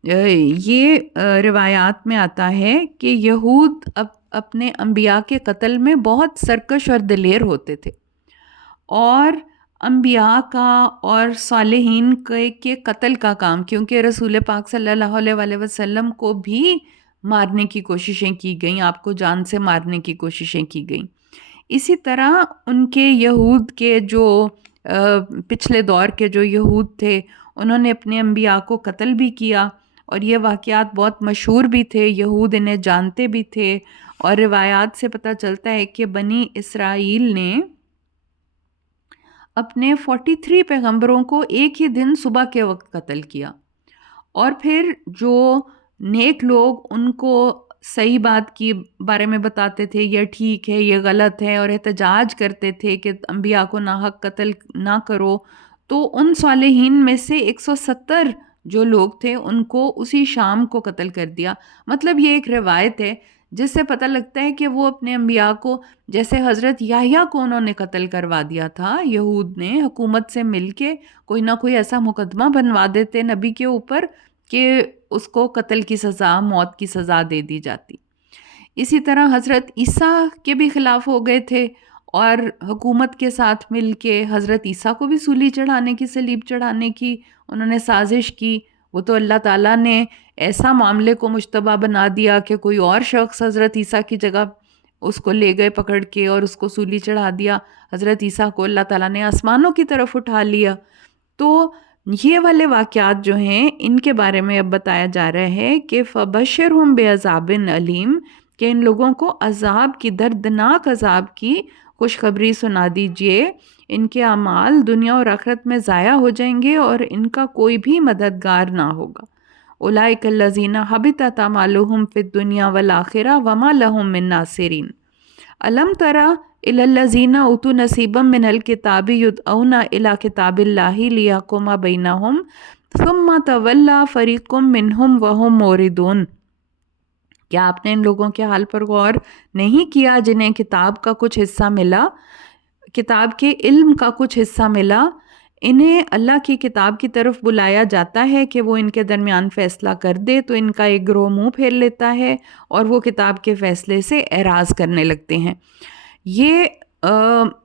یہ روایات میں آتا ہے کہ یہود اپنے انبیاء کے قتل میں بہت سرکش اور دلیر ہوتے تھے، اور انبیاء کا اور صالحین کے قتل کا کام، کیونکہ رسول پاک صلی اللہ علیہ وآلہ وسلم کو بھی مارنے کی کوششیں کی گئیں، آپ کو جان سے مارنے کی کوششیں کی گئیں. اسی طرح ان کے یہود کے جو پچھلے دور کے جو یہود تھے انہوں نے اپنے انبیاء کو قتل بھی کیا، اور یہ واقعات بہت مشہور بھی تھے، یہود انہیں جانتے بھی تھے اور روایات سے پتہ چلتا ہے کہ بنی اسرائیل نے اپنے 43 پیغمبروں کو ایک ہی دن صبح کے وقت قتل کیا، اور پھر جو نیک لوگ ان کو صحیح بات کی بارے میں بتاتے تھے، یہ ٹھیک ہے یہ غلط ہے، اور احتجاج کرتے تھے کہ انبیاء کو ناحق قتل نہ کرو، تو ان صالحین میں سے 170 جو لوگ تھے ان کو اسی شام کو قتل کر دیا۔ مطلب یہ ایک روایت ہے جس سے پتہ لگتا ہے کہ وہ اپنے انبیاء کو، جیسے حضرت یحییٰ کو انہوں نے قتل کروا دیا تھا، یہود نے حکومت سے مل کے کوئی نہ کوئی ایسا مقدمہ بنوا دیتے نبی کے اوپر کہ اس کو قتل کی سزا، موت کی سزا دے دی جاتی۔ اسی طرح حضرت عیسیٰ کے بھی خلاف ہو گئے تھے، اور حکومت کے ساتھ مل کے حضرت عیسیٰ کو بھی سولی چڑھانے کی، صلیب چڑھانے کی انہوں نے سازش کی۔ وہ تو اللہ تعالیٰ نے ایسا معاملے کو مشتبہ بنا دیا کہ کوئی اور شخص حضرت عیسیٰ کی جگہ اس کو لے گئے پکڑ کے اور اس کو سولی چڑھا دیا۔ حضرت عیسیٰ کو اللہ تعالیٰ نے آسمانوں کی طرف اٹھا لیا۔ تو یہ والے واقعات جو ہیں ان کے بارے میں اب بتایا جا رہا ہے کہ فَبَشِّرْهُمْ بِعَذَابٍ علیم، کہ ان لوگوں کو عذاب کی، دردناک عذاب کی خوشخبری سنا دیجئے۔ ان کے اعمال دنیا اور آخرت میں ضائع ہو جائیں گے اور ان کا کوئی بھی مددگار نہ ہوگا۔ اولئک الذین حبطت اعمالهم فی الدنیا والآخرہ وما لهم من ناصرین۔ الم تر الی الذین اوتوا نصیبا من الکتاب یدعون الی کتاب اللہ لیحکم بینہم ثم تولی فریق منہم وہم موردون۔ کیا آپ نے ان لوگوں کے حال پر غور نہیں کیا جنہیں کتاب کا کچھ حصہ ملا، کتاب کے علم کا کچھ حصہ ملا؟ انہیں اللہ کی کتاب کی طرف بلایا جاتا ہے کہ وہ ان کے درمیان فیصلہ کر دے، تو ان کا ایک گروہ منہ پھیر لیتا ہے اور وہ کتاب کے فیصلے سے اعراض کرنے لگتے ہیں۔ یہ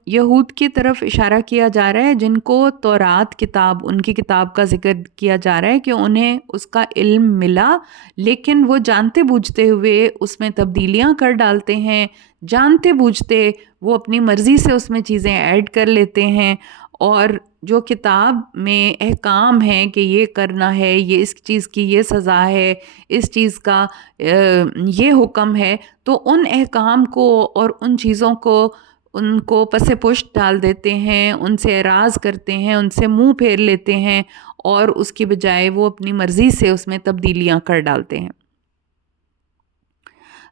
یہود کی طرف اشارہ کیا جا رہا ہے جن کو تورات کتاب، ان کی کتاب کا ذکر کیا جا رہا ہے کہ انہیں اس کا علم ملا، لیکن وہ جانتے بوجھتے ہوئے اس میں تبدیلیاں کر ڈالتے ہیں، جانتے بوجھتے وہ اپنی مرضی سے اس میں چیزیں ایڈ کر لیتے ہیں، اور جو کتاب میں احکام ہیں کہ یہ کرنا ہے، یہ اس چیز کی یہ سزا ہے، اس چیز کا یہ حکم ہے، تو ان احکام کو اور ان چیزوں کو ان کو پس پشت ڈال دیتے ہیں، ان سے اعراض کرتے ہیں، ان سے منہ پھیر لیتے ہیں، اور اس کی بجائے وہ اپنی مرضی سے اس میں تبدیلیاں کر ڈالتے ہیں۔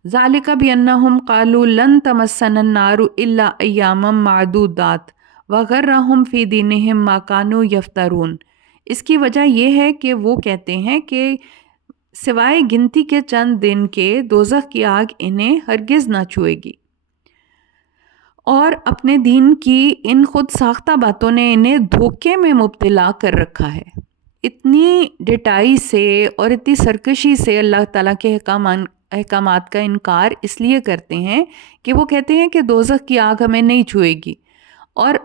ذالک بانہم قالوا لن تمسنا النار الا ایاما معدودات وغرہم فی دینہم ما کانوا یفترون۔ اس کی وجہ یہ ہے کہ وہ کہتے ہیں کہ سوائے گنتی کے چند دن کے دوزخ کی آگ انہیں ہرگز نہ چھوئے گی، اور اپنے دین کی ان خود ساختہ باتوں نے انہیں دھوکے میں مبتلا کر رکھا ہے۔ اتنی ڈٹائی سے اور اتنی سرکشی سے اللہ تعالیٰ کے احکامات کا انکار اس لیے کرتے ہیں کہ وہ کہتے ہیں کہ دوزخ کی آگ ہمیں نہیں چھوئے گی، اور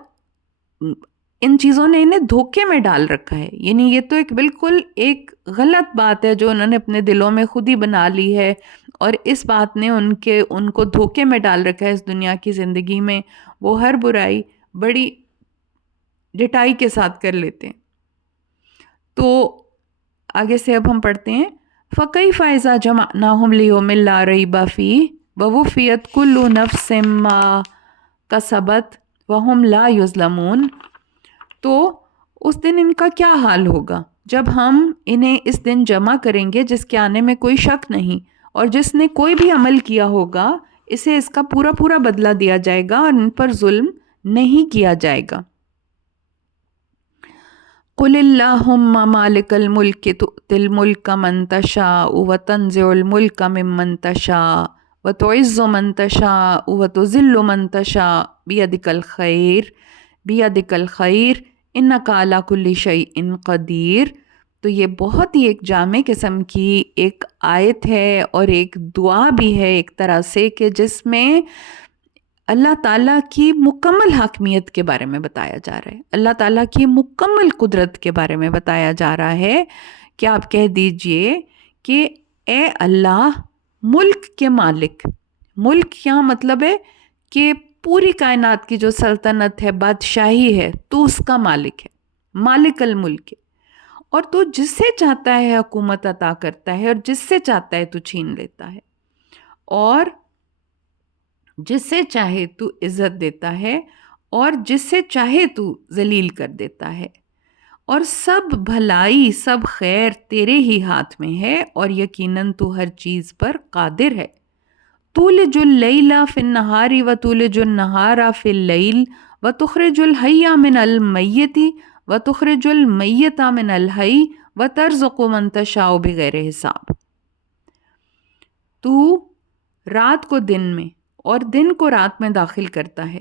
ان چیزوں نے انہیں دھوکے میں ڈال رکھا ہے۔ یعنی یہ تو ایک بالکل ایک غلط بات ہے جو انہوں نے اپنے دلوں میں خود ہی بنا لی ہے، اور اس بات نے ان کو دھوکے میں ڈال رکھا ہے اس دنیا کی زندگی میں۔ وہ ہر برائی بڑی ڈٹائی کے ساتھ کر لیتے ہیں۔ تو آگے سے اب ہم پڑھتے ہیں فَكَيْفَ إِذَا جَمَعْنَاهُمْ لِيَوْمٍ لَا رَيْبَ فِيهِ وَوُفِّيَتْ كُلُّ نَفْسٍ مَّا كَسَبَتْ وَهُمْ لَا يُظْلَمُونَ۔ تو اس دن ان کا کیا حال ہوگا جب ہم انہیں اس دن جمع کریں گے جس کے آنے میں کوئی شک نہیں، اور جس نے کوئی بھی عمل کیا ہوگا اسے اس کا پورا پورا بدلہ دیا جائے گا اور ان پر ظلم نہیں کیا جائے گا۔ قُلِ اللَّهُمَّ مَالِكَ الْمُلْكِ تُؤْتِي الْمُلْكَ مَن تَشَاءُ وَتَنزِعُ الْمُلْكَ مِمَّن تَشَاءُ وَتُعِزُّ مَن تَشَاءُ وَتُذِلُّ مَن تَشَاءُ بِيَدِكَ الْخَيْرُ إِنَّكَ عَلَى كُلِّ شَيْءٍ قَدِيرٌ۔ تو یہ بہت ہی ایک جامع قسم کی ایک آیت ہے اور ایک دعا بھی ہے ایک طرح سے، کہ جس میں اللہ تعالیٰ کی مکمل حاکمیت کے بارے میں بتایا جا رہا ہے، اللہ تعالیٰ کی مکمل قدرت کے بارے میں بتایا جا رہا ہے کہ آپ کہہ دیجئے کہ اے اللہ ملک کے مالک، ملک یہاں مطلب ہے کہ پوری کائنات کی جو سلطنت ہے، بادشاہی ہے، تو اس کا مالک ہے، مالک الملک ہے، اور تو جس سے چاہتا ہے حکومت عطا کرتا ہے اور جس سے چاہتا ہے تو چھین لیتا ہے۔ اور جسے چاہے تو عزت دیتا ہے اور جسے چاہے تو ذلیل کر دیتا ہے، اور سب بھلائی سب خیر تیرے ہی ہاتھ میں ہے، اور یقیناً تو ہر چیز پر قادر ہے۔ تولج اللیل فی النہار وتولج النہار فی اللیل وتخرج الحی من المیت وتخرج المیت من الحی وترزق من تشاء بغیر حساب۔ تو رات کو دن میں اور دن کو رات میں داخل کرتا ہے،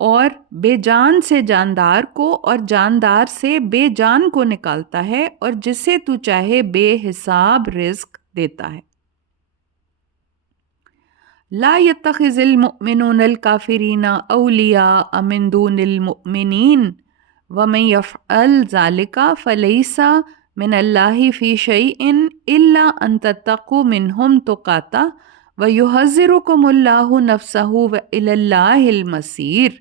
اور بے جان سے جاندار کو اور جاندار سے بے جان کو نکالتا ہے، اور جسے تو چاہے بے حساب رزق دیتا ہے۔ لا يتخذ المؤمنون الكافرین اولیاء من دون المؤمنین ومن يفعل ذلك فلیس من اللہ فی شیء الا ان تتقوا منہم تقاتا ویحذرکم اللہ نفسہ وإلی اللہ المصیر۔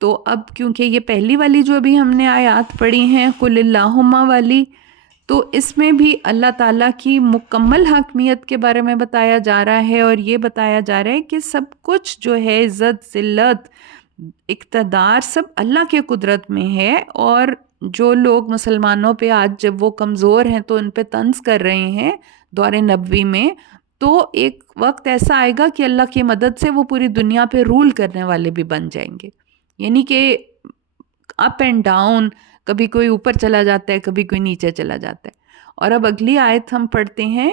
تو اب کیونکہ یہ پہلی والی جو ابھی ہم نے آیات پڑھی ہیں قل اللہم والی، تو اس میں بھی اللہ تعالیٰ کی مکمل حاکمیت کے بارے میں بتایا جا رہا ہے، اور یہ بتایا جا رہا ہے کہ سب کچھ جو ہے عزت ذلت اقتدار سب اللہ کے قدرت میں ہے، اور جو لوگ مسلمانوں پہ آج جب وہ کمزور ہیں تو ان پہ طنز کر رہے ہیں دور نبوی میں، تو ایک وقت ایسا آئے گا کہ اللہ کی مدد سے وہ پوری دنیا پہ رول کرنے والے بھی بن جائیں گے، یعنی کہ اپ اینڈ ڈاؤن، کبھی کوئی اوپر چلا جاتا ہے کبھی کوئی نیچے چلا جاتا ہے۔ اور اب اگلی آیت ہم پڑھتے ہیں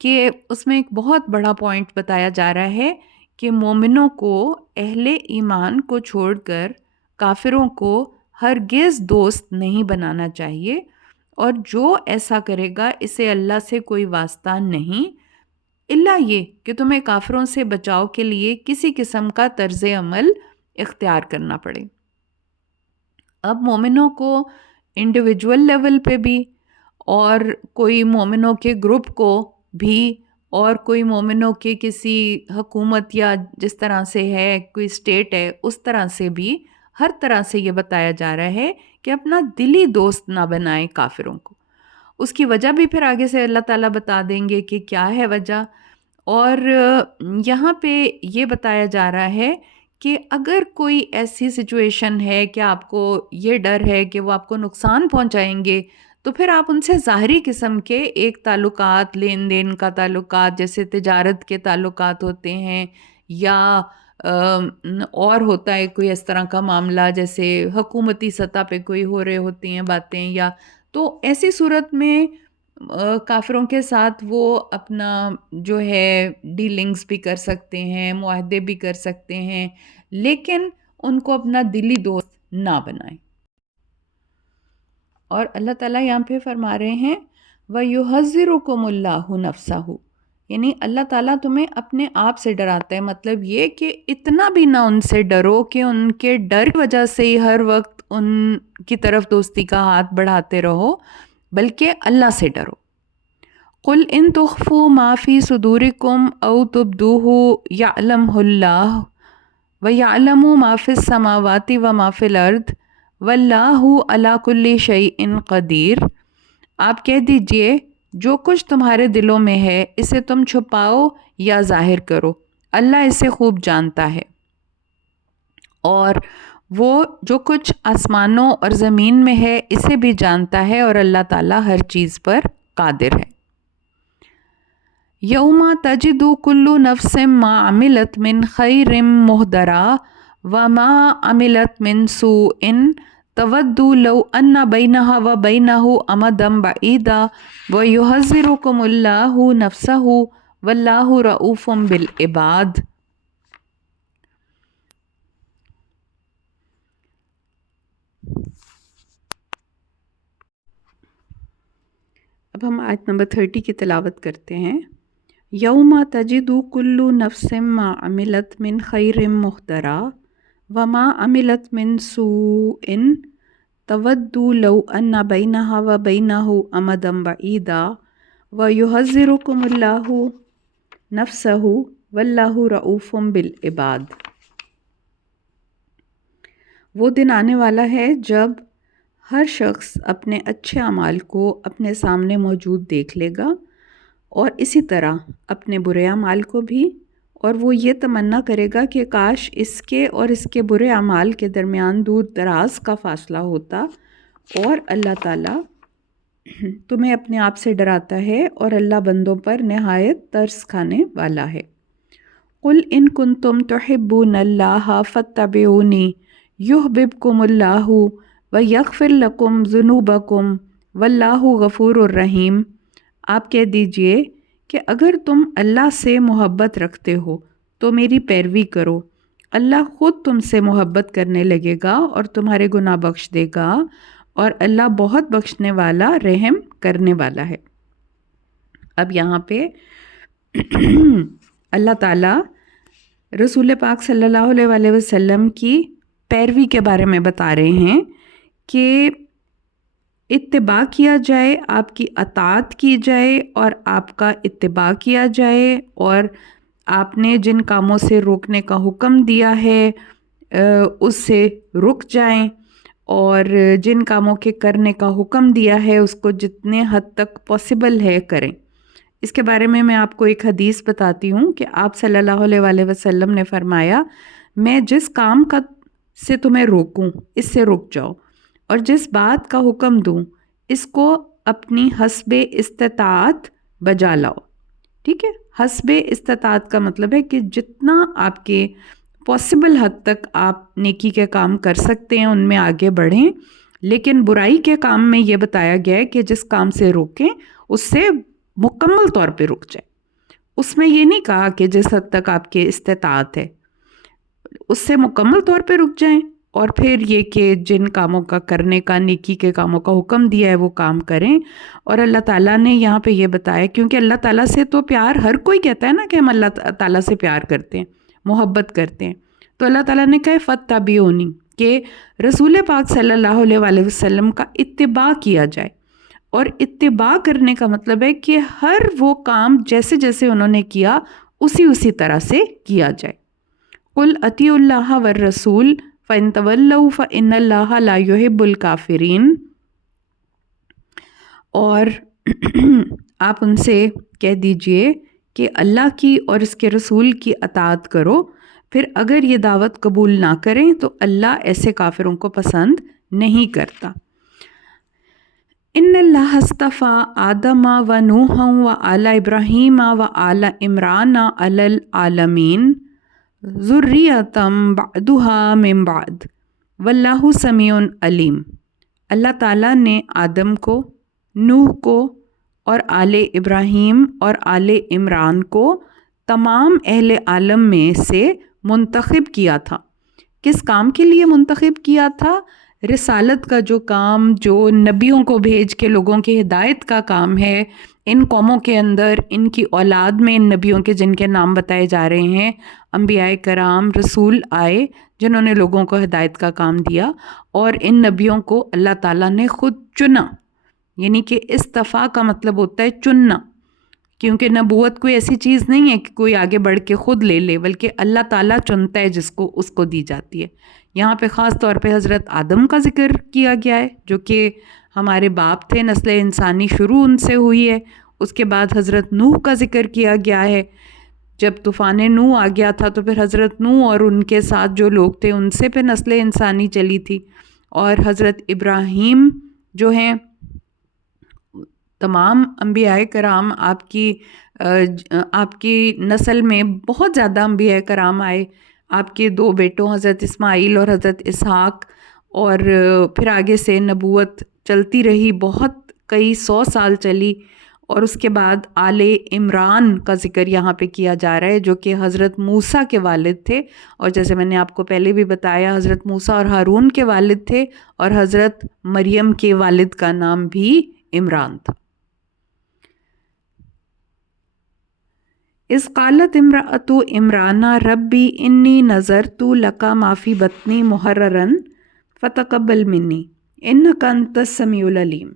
کہ اس میں ایک بہت بڑا پوائنٹ بتایا جا رہا ہے کہ مومنوں کو اہل ایمان کو چھوڑ کر کافروں کو ہرگز دوست نہیں بنانا چاہیے، اور جو ایسا کرے گا اسے اللہ سے کوئی واسطہ نہیں، الا یہ کہ تمہیں کافروں سے بچاؤ کے لیے کسی قسم کا طرز عمل اختیار کرنا پڑے۔ اب مومنوں کو انڈیویجول لیول پہ بھی، اور کوئی مومنوں کے گروپ کو بھی، اور کوئی مومنوں کے کسی حکومت یا جس طرح سے ہے کوئی اسٹیٹ ہے اس طرح سے بھی، ہر طرح سے یہ بتایا جا رہا ہے کہ اپنا دلی دوست نہ بنائیں کافروں کو۔ اس کی وجہ بھی پھر آگے سے اللہ تعالیٰ بتا دیں گے کہ کیا ہے وجہ، اور یہاں پہ یہ بتایا جا رہا ہے کہ اگر کوئی ایسی سچویشن ہے کہ آپ کو یہ ڈر ہے کہ وہ آپ کو نقصان پہنچائیں گے، تو پھر آپ ان سے ظاہری قسم کے ایک تعلقات، لین دین کا تعلقات، جیسے تجارت کے تعلقات ہوتے ہیں، یا اور ہوتا ہے کوئی اس طرح کا معاملہ جیسے حکومتی سطح پہ کوئی ہو رہے ہوتی ہیں باتیں، یا تو ایسی صورت میں کافروں کے ساتھ وہ اپنا جو ہے ڈیلنگز بھی کر سکتے ہیں، معاہدے بھی کر سکتے ہیں، لیکن ان کو اپنا دلی دوست نہ بنائیں۔ اور اللہ تعالیٰ یہاں پہ فرما رہے ہیں وَيُحَذِّرُكُمُ اللَّهُ نَفْسَهُ، یعنی اللہ تعالیٰ تمہیں اپنے آپ سے ڈراتا ہے، مطلب یہ کہ اتنا بھی نہ ان سے ڈرو کہ ان کے ڈر کی وجہ سے ہی ہر وقت ان کی طرف دوستی کا ہاتھ بڑھاتے رہو، بلکہ اللہ سے ڈرو۔ قُلْ إِن تُخْفُوا مَا فِي صُدُورِكُمْ أَوْ تُبْدُوهُ يَعْلَمْهُ اللَّهُ وَيَعْلَمُ مَا فِي السَّمَاوَاتِ وَمَا فِي الْأَرْضِ وَاللَّهُ عَلَى كُلِّ شَيْءٍ قَدِيرٌ۔ آپ کہہ دیجئے جو کچھ تمہارے دلوں میں ہے اسے تم چھپاؤ یا ظاہر کرو، اللہ اسے خوب جانتا ہے، اور وہ جو کچھ آسمانوں اور زمین میں ہے اسے بھی جانتا ہے، اور اللہ تعالیٰ ہر چیز پر قادر ہے۔ یوم تجد کل نفس ما عملت من خیر محضرا وما عملت من سوء تود لو ان بینها وبینہ امدا بعیدا ویحذرکم اللہ نفسہ واللہ رؤوف بالعباد۔ اب ہم آیت نمبر 30 کی تلاوت کرتے ہیں۔ یوم تجد کل نفس ما عملت من خیر محضرا وما عملت من سوء تود لو ان بینها وبینہ امدا بعیدا ویحذرکم اللہ نفسہ واللہ رؤوف بالعباد۔ وہ دن آنے والا ہے جب ہر شخص اپنے اچھے اعمال کو اپنے سامنے موجود دیکھ لے گا، اور اسی طرح اپنے برے اعمال کو بھی، اور وہ یہ تمنا کرے گا کہ کاش اس کے اور اس کے برے اعمال کے درمیان دور دراز کا فاصلہ ہوتا، اور اللہ تعالیٰ تمہیں اپنے آپ سے ڈراتا ہے اور اللہ بندوں پر نہایت ترس کھانے والا ہے۔ قل ان کنتم تحبون اللہ فاتبعونی یحببکم اللہ ویغفر لکم ذنوبکم واللہ غفور الرحیم۔ آپ کہہ دیجئے کہ اگر تم اللہ سے محبت رکھتے ہو تو میری پیروی کرو، اللہ خود تم سے محبت کرنے لگے گا اور تمہارے گناہ بخش دے گا، اور اللہ بہت بخشنے والا رحم کرنے والا ہے۔ اب یہاں پہ اللہ تعالیٰ رسول پاک صلی اللہ علیہ وآلہ وسلم کی پیروی کے بارے میں بتا رہے ہیں کہ اتباع کیا جائے، آپ کی اطاعت کی جائے اور آپ کا اتباع کیا جائے، اور آپ نے جن کاموں سے روکنے کا حکم دیا ہے اس سے رک جائیں، اور جن کاموں کے کرنے کا حکم دیا ہے اس کو جتنے حد تک پاسبل ہے کریں۔ اس کے بارے میں آپ کو ایک حدیث بتاتی ہوں کہ آپ صلی اللہ علیہ وآلہ وسلم نے فرمایا، میں جس کام کا سے تمہیں روکوں اس سے رک جاؤ، اور جس بات کا حکم دوں اس کو اپنی حسب استطاعت بجا لاؤ۔ ٹھیک ہے، حسب استطاعت کا مطلب ہے کہ جتنا آپ کے پاسبل حد تک آپ نیکی کے کام کر سکتے ہیں ان میں آگے بڑھیں، لیکن برائی کے کام میں یہ بتایا گیا ہے کہ جس کام سے روکیں اس سے مکمل طور پہ رک جائیں۔ اس میں یہ نہیں کہا کہ جس حد تک آپ کے استطاعت ہے اس سے مکمل طور پہ رک جائیں، اور پھر یہ کہ جن کاموں کا کرنے کا، نیکی کے کاموں کا حکم دیا ہے وہ کام کریں۔ اور اللہ تعالیٰ نے یہاں پہ یہ بتایا، کیونکہ اللہ تعالیٰ سے تو پیار ہر کوئی کہتا ہے نا کہ ہم اللہ تعالیٰ سے پیار کرتے ہیں، محبت کرتے ہیں، تو اللہ تعالیٰ نے کہا فاتبعونی، کہ رسول پاک صلی اللہ علیہ وآلہ وسلم کا اتباع کیا جائے۔ اور اتباع کرنے کا مطلب ہے کہ ہر وہ کام جیسے جیسے انہوں نے کیا اسی طرح سے کیا جائے۔ قل اطیعوا اللہ والرسول فإن تولوا فإن اللہ لا يحب الکافرین۔ اور آپ ان سے کہہ دیجئے کہ اللہ کی اور اس کے رسول کی اطاعت کرو، پھر اگر یہ دعوت قبول نہ کریں تو اللہ ایسے کافروں کو پسند نہیں کرتا۔ ان اللہ اصطفیٰ آدم و نوح و آل ابراہیم و آل عمران علی العالمین ذریۃ بعضها من بعض واللہ سمیع علیم۔ اللہ تعالیٰ نے آدم کو، نوح کو اور آل ابراہیم اور آل عمران کو تمام اہل عالم میں سے منتخب کیا تھا۔ کس کام کے لیے منتخب کیا تھا؟ رسالت کا جو کام، جو نبیوں کو بھیج کے لوگوں کی ہدایت کا کام ہے، ان قوموں کے اندر ان کی اولاد میں ان نبیوں کے جن کے نام بتائے جا رہے ہیں، انبیاء کرام، رسول آئے جنہوں نے لوگوں کو ہدایت کا کام دیا، اور ان نبیوں کو اللہ تعالیٰ نے خود چنا۔ یعنی کہ اصطفیٰ کا مطلب ہوتا ہے چننا، کیونکہ نبوت کوئی ایسی چیز نہیں ہے کہ کوئی آگے بڑھ کے خود لے لے، بلکہ اللہ تعالیٰ چنتا ہے جس کو، اس کو دی جاتی ہے۔ یہاں پہ خاص طور پہ حضرت آدم کا ذکر کیا گیا ہے جو کہ ہمارے باپ تھے، نسل انسانی شروع ان سے ہوئی ہے۔ اس کے بعد حضرت نوح کا ذکر کیا گیا ہے، جب طوفان نوح آ گیا تھا تو پھر حضرت نوح اور ان کے ساتھ جو لوگ تھے ان سے پھر نسل انسانی چلی تھی، اور حضرت ابراہیم جو ہیں، تمام انبیاء کرام آپ کی نسل میں بہت زیادہ انبیاء کرام آئے، آپ کے دو بیٹوں حضرت اسماعیل اور حضرت اسحاق، اور پھر آگے سے نبوت چلتی رہی، بہت کئی 100 سال چلی۔ اور اس کے بعد آل عمران کا ذکر یہاں پہ کیا جا رہا ہے جو کہ حضرت موسیٰ کے والد تھے، اور جیسے میں نے آپ کو پہلے بھی بتایا حضرت موسیٰ اور ہارون کے والد تھے، اور حضرت مریم کے والد کا نام بھی عمران تھا۔ اذ قالت امرأۃ عمران ربی انی نذرت لک ما فی بطنی محررا فتقبل منی انک انت السمیع العلیم۔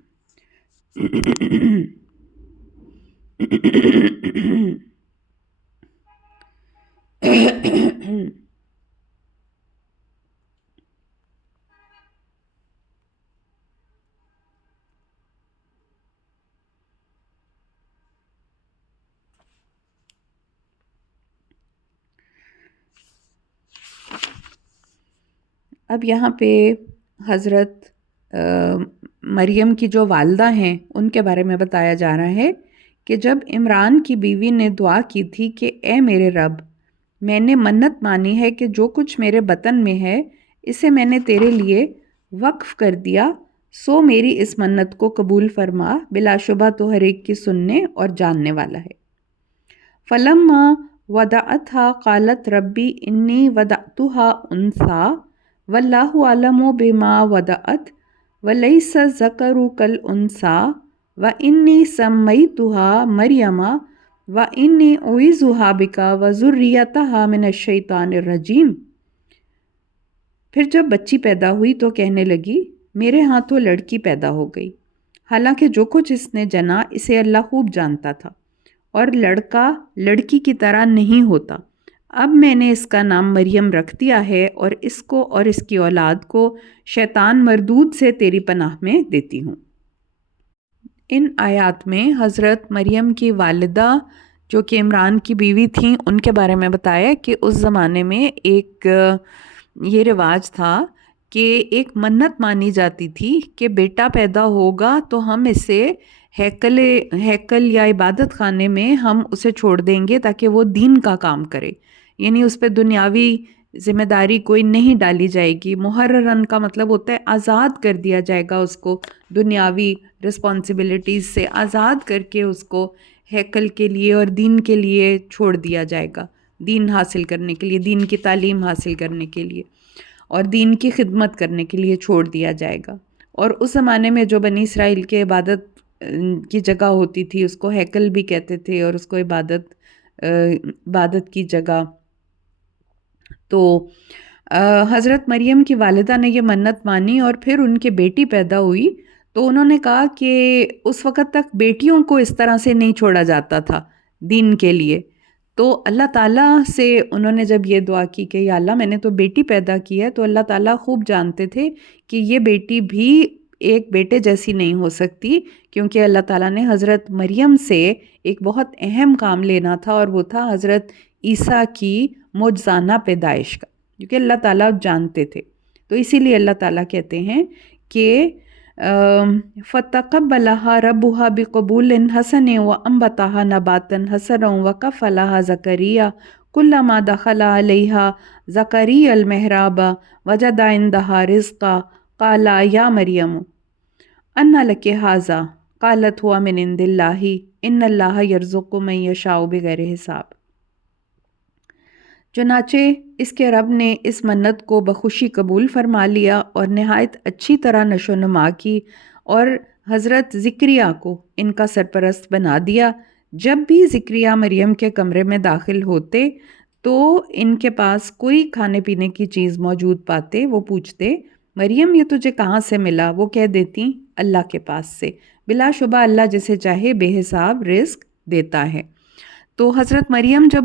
اب یہاں پہ حضرت مریم کی جو والدہ ہیں ان کے بارے میں بتایا جا رہا ہے کہ جب عمران کی بیوی نے دعا کی تھی کہ اے میرے رب، میں نے منت مانی ہے کہ جو کچھ میرے بطن میں ہے اسے میں نے تیرے لیے وقف کر دیا، سو میری اس منت کو قبول فرما، بلا شبہ تو ہر ایک کی سننے اور جاننے والا ہے۔ فلما وضعتها قالت ربی انی وضعتها انثى واللہ اعلم بما وضعت ولیس الذکر کالانثى وانی سمیتها مریم وانی اعوذها بک وذریتها من الشیطان الرجیم۔ پھر جب بچی پیدا ہوئی تو کہنے لگی میرے ہاتھوں لڑکی پیدا ہو گئی، حالانکہ جو کچھ اس نے جنا اسے اللہ خوب جانتا تھا، اور لڑکا لڑکی کی طرح نہیں ہوتا۔ اب میں نے اس کا نام مریم رکھ دیا ہے اور اس کو اور اس کی اولاد کو شیطان مردود سے تیری پناہ میں دیتی ہوں۔ ان آیات میں حضرت مریم کی والدہ جو کہ عمران کی بیوی تھیں ان کے بارے میں بتایا کہ اس زمانے میں ایک یہ رواج تھا کہ ایک منت مانی جاتی تھی کہ بیٹا پیدا ہوگا تو ہم اسے ہیکل یا عبادت خانے میں ہم اسے چھوڑ دیں گے تاکہ وہ دین کا کام کرے، یعنی اس پہ دنیاوی ذمہ داری کوئی نہیں ڈالی جائے گی۔ محررن کا مطلب ہوتا ہے آزاد کر دیا جائے گا، اس کو دنیاوی رسپانسبلٹیز سے آزاد کر کے اس کو ہیکل کے لیے اور دین کے لیے چھوڑ دیا جائے گا، دین حاصل کرنے کے لیے، دین کی تعلیم حاصل کرنے کے لیے اور دین کی خدمت کرنے کے لیے چھوڑ دیا جائے گا۔ اور اس زمانے میں جو بنی اسرائیل کے عبادت کی جگہ ہوتی تھی اس کو ہیکل بھی کہتے تھے اور اس کو عبادت کی جگہ۔ تو حضرت مریم کی والدہ نے یہ منت مانی اور پھر ان کے بیٹی پیدا ہوئی تو انہوں نے کہا کہ اس وقت تک بیٹیوں کو اس طرح سے نہیں چھوڑا جاتا تھا دین کے لیے، تو اللہ تعالیٰ سے انہوں نے جب یہ دعا کی کہ یا اللہ میں نے تو بیٹی پیدا کی ہے، تو اللہ تعالیٰ خوب جانتے تھے کہ یہ بیٹی بھی ایک بیٹے جیسی نہیں ہو سکتی، کیونکہ اللہ تعالیٰ نے حضرت مریم سے ایک بہت اہم کام لینا تھا اور وہ تھا حضرت عیسیٰ کی معجزانہ پیدائش کا، کیونکہ اللہ تعالیٰ جانتے تھے۔ تو اسی لیے اللہ تعالیٰ کہتے ہیں کہ فَتَقَبَّلَهَا رَبُّهَا بِقَبُولٍ حَسَنٍ وَأَنبَتَهَا نَبَاتًا حَسَنًا وَكَفَّلَهَا زَكَرِيَّا كُلَّمَا دَخَلَ عَلَيْهَا زَكَرِيَّا الْمِحْرَابَ وَجَدَ عِندَهَا رِزْقًا قَالَ يَا مَرْيَمُ أَنَّ لَكِ هَٰذَا قَالَتْ هُوَ مِنْ عِندِ اللَّهِ إِنَّ اللَّهَ يَرْزُقُ مَن يَشَاءُ بِغَيْرِ حساب۔ چنانچہ اس کے رب نے اس منت کو بخوشی قبول فرما لیا اور نہایت اچھی طرح نشو و نما کی، اور حضرت زکریا کو ان کا سرپرست بنا دیا۔ جب بھی زکریا مریم کے کمرے میں داخل ہوتے تو ان کے پاس کوئی کھانے پینے کی چیز موجود پاتے، وہ پوچھتے مریم یہ تجھے کہاں سے ملا؟ وہ کہہ دیتی اللہ کے پاس سے، بلا شبہ اللہ جسے چاہے بے حساب رزق دیتا ہے۔ تو حضرت مریم جب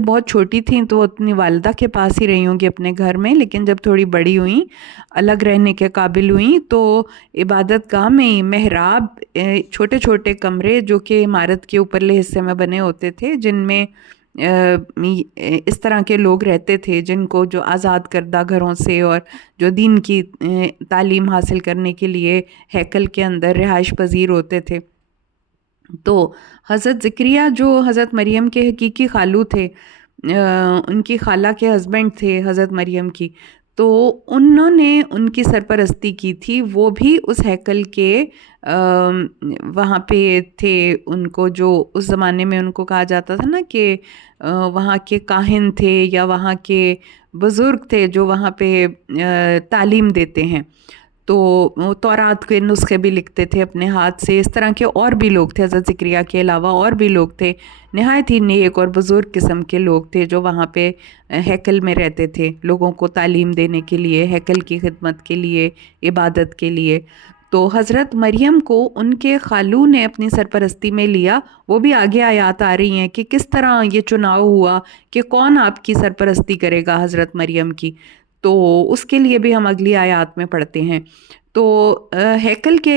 بہت چھوٹی تھیں تو اپنی والدہ کے پاس ہی رہی ہوں گی اپنے گھر میں، لیکن جب تھوڑی بڑی ہوئیں، الگ رہنے کے قابل ہوئیں، تو عبادت گاہ میں محراب، چھوٹے چھوٹے کمرے جو کہ عمارت کے اوپرلے حصے میں بنے ہوتے تھے، جن میں اس طرح کے لوگ رہتے تھے جن کو جو آزاد کردہ گھروں سے اور جو دین کی تعلیم حاصل کرنے کے لیے ہیکل کے اندر رہائش پذیر ہوتے تھے۔ تو حضرت زکریا جو حضرت مریم کے حقیقی خالو تھے، ان کی خالہ کے ہسبینڈ تھے حضرت مریم کی، تو انہوں نے ان کی سرپرستی کی تھی، وہ بھی اس ہیکل کے وہاں پہ تھے۔ ان کو جو اس زمانے میں ان کو کہا جاتا تھا نا کہ وہاں کے کاہن تھے یا وہاں کے بزرگ تھے جو وہاں پہ تعلیم دیتے ہیں، تو تورات کے نسخے بھی لکھتے تھے اپنے ہاتھ سے۔ اس طرح کے اور بھی لوگ تھے، حضرت زکریا کے علاوہ اور بھی لوگ تھے، نہایت ہی نیک اور بزرگ قسم کے لوگ تھے جو وہاں پہ ہیکل میں رہتے تھے، لوگوں کو تعلیم دینے کے لیے، ہیکل کی خدمت کے لیے، عبادت کے لیے۔ تو حضرت مریم کو ان کے خالو نے اپنی سرپرستی میں لیا۔ وہ بھی آگے آیات آ رہی ہیں کہ کس طرح یہ چناؤ ہوا کہ کون آپ کی سرپرستی کرے گا حضرت مریم کی، تو اس کے لیے بھی ہم اگلی آیات میں پڑھتے ہیں۔ تو ہیکل کے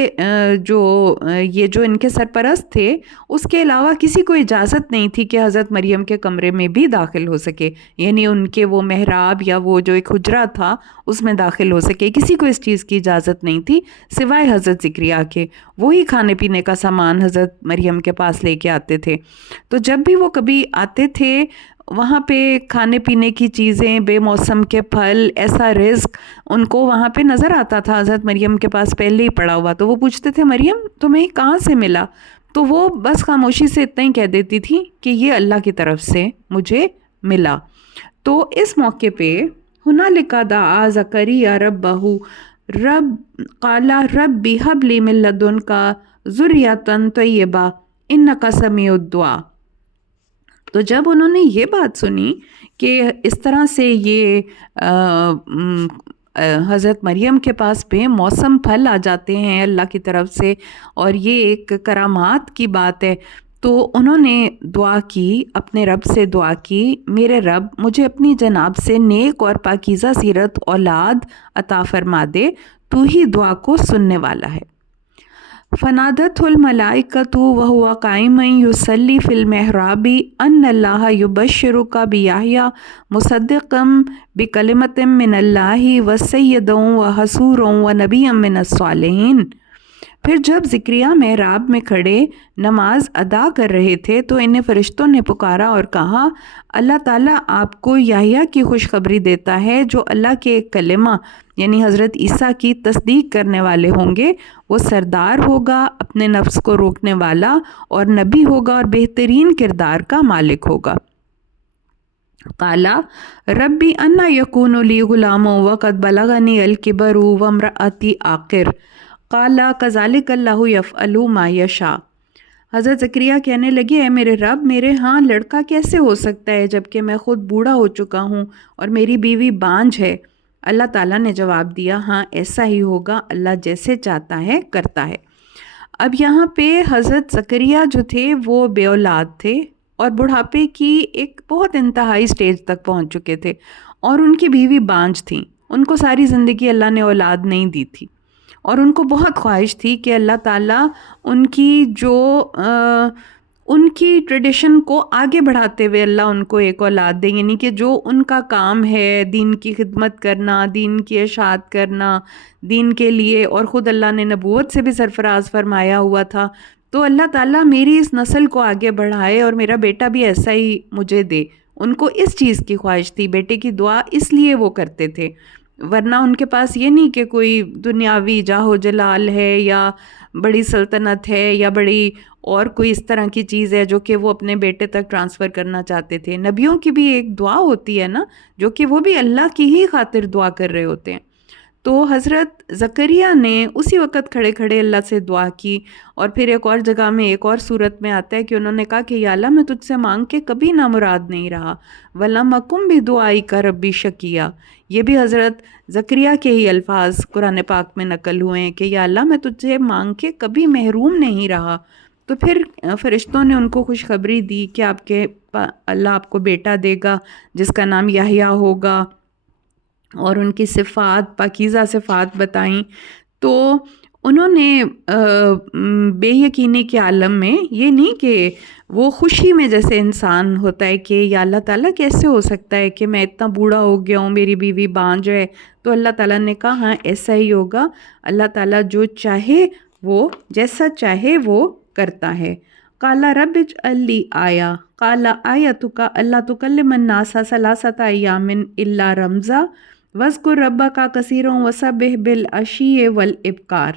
یہ جو ان کے سرپرست تھے، اس کے علاوہ کسی کو اجازت نہیں تھی کہ حضرت مریم کے کمرے میں بھی داخل ہو سکے، یعنی ان کے وہ محراب یا وہ جو ایک حجرہ تھا اس میں داخل ہو سکے، کسی کو اس چیز کی اجازت نہیں تھی سوائے حضرت زکریا کے۔ وہی کھانے پینے کا سامان حضرت مریم کے پاس لے کے آتے تھے، تو جب بھی وہ کبھی آتے تھے وہاں پہ کھانے پینے کی چیزیں، بے موسم کے پھل، ایسا رزق ان کو وہاں پہ نظر آتا تھا حضرت مریم کے پاس پہلے ہی پڑا ہوا، تو وہ پوچھتے تھے مریم تمہیں کہاں سے ملا؟ تو وہ بس خاموشی سے اتنا ہی کہہ دیتی تھی کہ یہ اللہ کی طرف سے مجھے ملا۔ تو اس موقع پہ ہنالک دعا زکریا ربہ رب قال رب ہب لی من لدنک ذریۃ طیبہ انک سمیع الدعاء۔ تو جب انہوں نے یہ بات سنی کہ اس طرح سے یہ حضرت مریم کے پاس بے موسم پھل آ جاتے ہیں اللہ کی طرف سے، اور یہ ایک کرامات کی بات ہے، تو انہوں نے دعا کی، اپنے رب سے دعا کی، میرے رب مجھے اپنی جناب سے نیک اور پاکیزہ سیرت اولاد عطا فرما دے، تو ہی دعا کو سننے والا ہے۔ فنادت الملائکۃ وہو قائم یصلی فی المحراب ان اللہ یبشرک بیحییٰ مصدقا بکلمۃ من اللہ وسیدا وحصورا ونبیا من الصالحین۔ پھر جب زکریا محراب میں کھڑے نماز ادا کر رہے تھے تو انہیں فرشتوں نے پکارا اور کہا، اللہ تعالیٰ آپ کو یحییٰ کی خوشخبری دیتا ہے جو اللہ کے ایک کلمہ یعنی حضرت عیسیٰ کی تصدیق کرنے والے ہوں گے، وہ سردار ہوگا، اپنے نفس کو روکنے والا، اور نبی ہوگا اور بہترین کردار کا مالک ہوگا۔ قالا ربی انا یکون لی غلام وقد بلغنی الکبر وامرأتی عاقر قالا کذالک اللہ یفعل ما یشاء۔ حضرت زکریا کہنے لگے، اے میرے رب، میرے ہاں لڑکا کیسے ہو سکتا ہے جبکہ میں خود بوڑھا ہو چکا ہوں اور میری بیوی بانجھ ہے؟ اللہ تعالیٰ نے جواب دیا، ہاں ایسا ہی ہوگا، اللہ جیسے چاہتا ہے کرتا ہے۔ اب یہاں پہ حضرت زکریا جو تھے وہ بے اولاد تھے اور بڑھاپے کی ایک بہت انتہائی سٹیج تک پہنچ چکے تھے، اور ان کی بیوی بانجھ تھیں، ان کو ساری زندگی اللہ نے اولاد نہیں دی تھی، اور ان کو بہت خواہش تھی کہ اللہ تعالیٰ ان کی ٹریڈیشن کو آگے بڑھاتے ہوئے اللہ ان کو ایک اولاد دیں، یعنی کہ جو ان کا کام ہے دین کی خدمت کرنا، دین کی اشاعت کرنا، دین کے لیے، اور خود اللہ نے نبوت سے بھی سرفراز فرمایا ہوا تھا، تو اللہ تعالیٰ میری اس نسل کو آگے بڑھائے اور میرا بیٹا بھی ایسا ہی مجھے دے۔ ان کو اس چیز کی خواہش تھی، بیٹے کی دعا اس لیے وہ کرتے تھے، ورنہ ان کے پاس یہ نہیں کہ کوئی دنیاوی جاہ و جلال ہے یا بڑی سلطنت ہے یا بڑی اور کوئی اس طرح کی چیز ہے جو کہ وہ اپنے بیٹے تک ٹرانسفر کرنا چاہتے تھے۔ نبیوں کی بھی ایک دعا ہوتی ہے نا، جو کہ وہ بھی اللہ کی ہی خاطر دعا کر رہے ہوتے ہیں۔ تو حضرت زکریا نے اسی وقت کھڑے کھڑے اللہ سے دعا کی، اور پھر ایک اور جگہ میں ایک اور صورت میں آتا ہے کہ انہوں نے کہا کہ یا اللہ میں تجھ سے مانگ کے کبھی نامراد نہیں رہا، وَلَمْ أَكُنْ بِدُعَائِكَ رَبِّ شَقِيًّا۔ یہ بھی حضرت زکریا کے ہی الفاظ قرآن پاک میں نقل ہوئے ہیں کہ یا اللہ میں تجھ سے مانگ کے کبھی محروم نہیں رہا۔ تو پھر فرشتوں نے ان کو خوشخبری دی کہ اللہ آپ کو بیٹا دے گا جس کا نام یحییٰ ہوگا، اور ان کی صفات، پاکیزہ صفات بتائیں۔ تو انہوں نے بے یقینی کے عالم میں، یہ نہیں کہ وہ خوشی میں جیسے انسان ہوتا ہے کہ یا اللہ تعالیٰ کیسے ہو سکتا ہے کہ میں اتنا بوڑھا ہو گیا ہوں، میری بیوی بانجھ ہے، تو اللہ تعالیٰ نے کہا ہاں ایسا ہی ہوگا، اللہ تعالیٰ جو چاہے وہ جیسا چاہے وہ کرتا ہے۔ قال رب اجعل لی آیہ قال آیتک اللہ تکلم الناس ثلاثۃ ایام الا رمزا واذکر ربک کثیرا وسبح بالعشی والابکار۔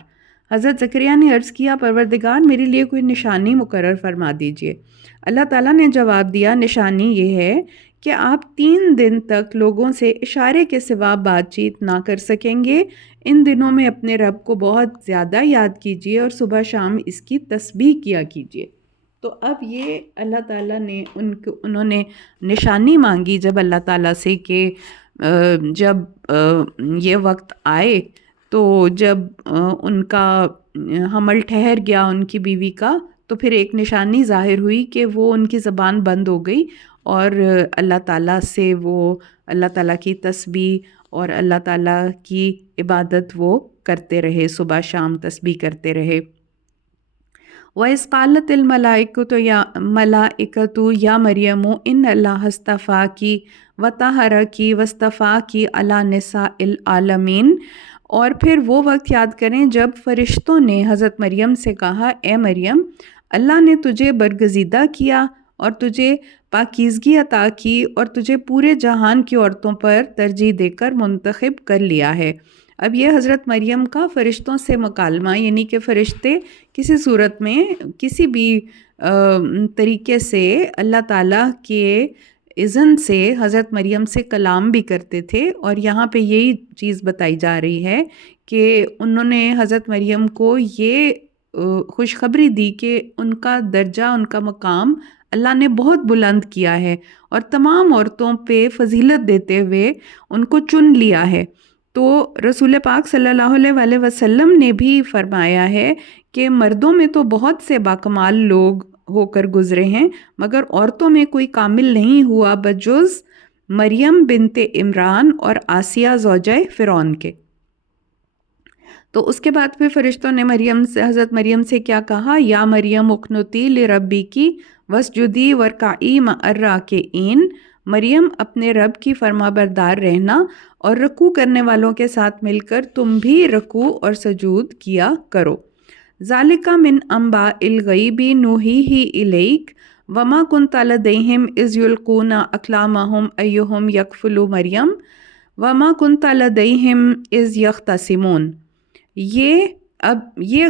حضرت زکریا نے عرض کیا، پروردگار میرے لیے کوئی نشانی مقرر فرما دیجئے۔ اللہ تعالیٰ نے جواب دیا، نشانی یہ ہے کہ آپ 3 دن تک لوگوں سے اشارے کے سوا بات چیت نہ کر سکیں گے۔ ان دنوں میں اپنے رب کو بہت زیادہ یاد کیجئے اور صبح شام اس کی تسبیح کیا کیجئے۔ تو اب یہ اللہ تعالیٰ نے انہوں نے نشانی مانگی جب اللہ تعالیٰ سے کہ جب یہ وقت آئے تو جب ان کا حمل ٹھہر گیا ان کی بیوی کا، تو پھر ایک نشانی ظاہر ہوئی کہ وہ ان کی زبان بند ہو گئی اور اللہ تعالیٰ سے وہ اللہ تعالیٰ کی تسبیح اور اللہ تعالیٰ کی عبادت وہ کرتے رہے، صبح شام تسبیح کرتے رہے۔ وَإِذْ قَالَتِ الْمَلَائِكَةُ يَا مَرْيَمُ إِنَّ اللَّهَ اصْطَفَاكِ وَطَهَّرَكِ وَاصْطَفَاكِ عَلَى نِسَاءِ الْعَالَمِينَ۔ اور پھر وہ وقت یاد کریں جب فرشتوں نے حضرت مریم سے کہا، اے مریم، اللہ نے تجھے برگزیدہ کیا اور تجھے پاکیزگی عطا کی اور تجھے پورے جہان کی عورتوں پر ترجیح دے کر منتخب کر لیا ہے۔ اب یہ حضرت مریم کا فرشتوں سے مکالمہ، یعنی کہ فرشتے کسی صورت میں کسی بھی طریقے سے اللہ تعالیٰ کے اذن سے حضرت مریم سے کلام بھی کرتے تھے، اور یہاں پہ یہی چیز بتائی جا رہی ہے کہ انہوں نے حضرت مریم کو یہ خوشخبری دی کہ ان کا درجہ، ان کا مقام اللہ نے بہت بلند کیا ہے اور تمام عورتوں پہ فضیلت دیتے ہوئے ان کو چن لیا ہے۔ تو رسول پاک صلی اللہ علیہ وسلم نے بھی فرمایا ہے کہ مردوں میں تو بہت سے باکمال لوگ ہو کر گزرے ہیں، مگر عورتوں میں کوئی کامل نہیں ہوا بجز مریم بنت عمران اور آسیہ زوجہ فرعون کے۔ تو اس کے بعد پھر فرشتوں نے حضرت مریم سے کیا کہا، یا مریم اقنتی لربکی واسجدی وارکعی مع الراکعین، مریم اپنے رب کی فرما بردار رہنا اور رکوع کرنے والوں کے ساتھ مل کر تم بھی رکوع اور سجود کیا کرو۔ ذالک من انباء الغیب نوحیہ الیک وما کنت لدیہم اذ یلقون اقلامہم ایہم یکفل مریم وما کنت لدیہم اذ یختصمون۔ یہ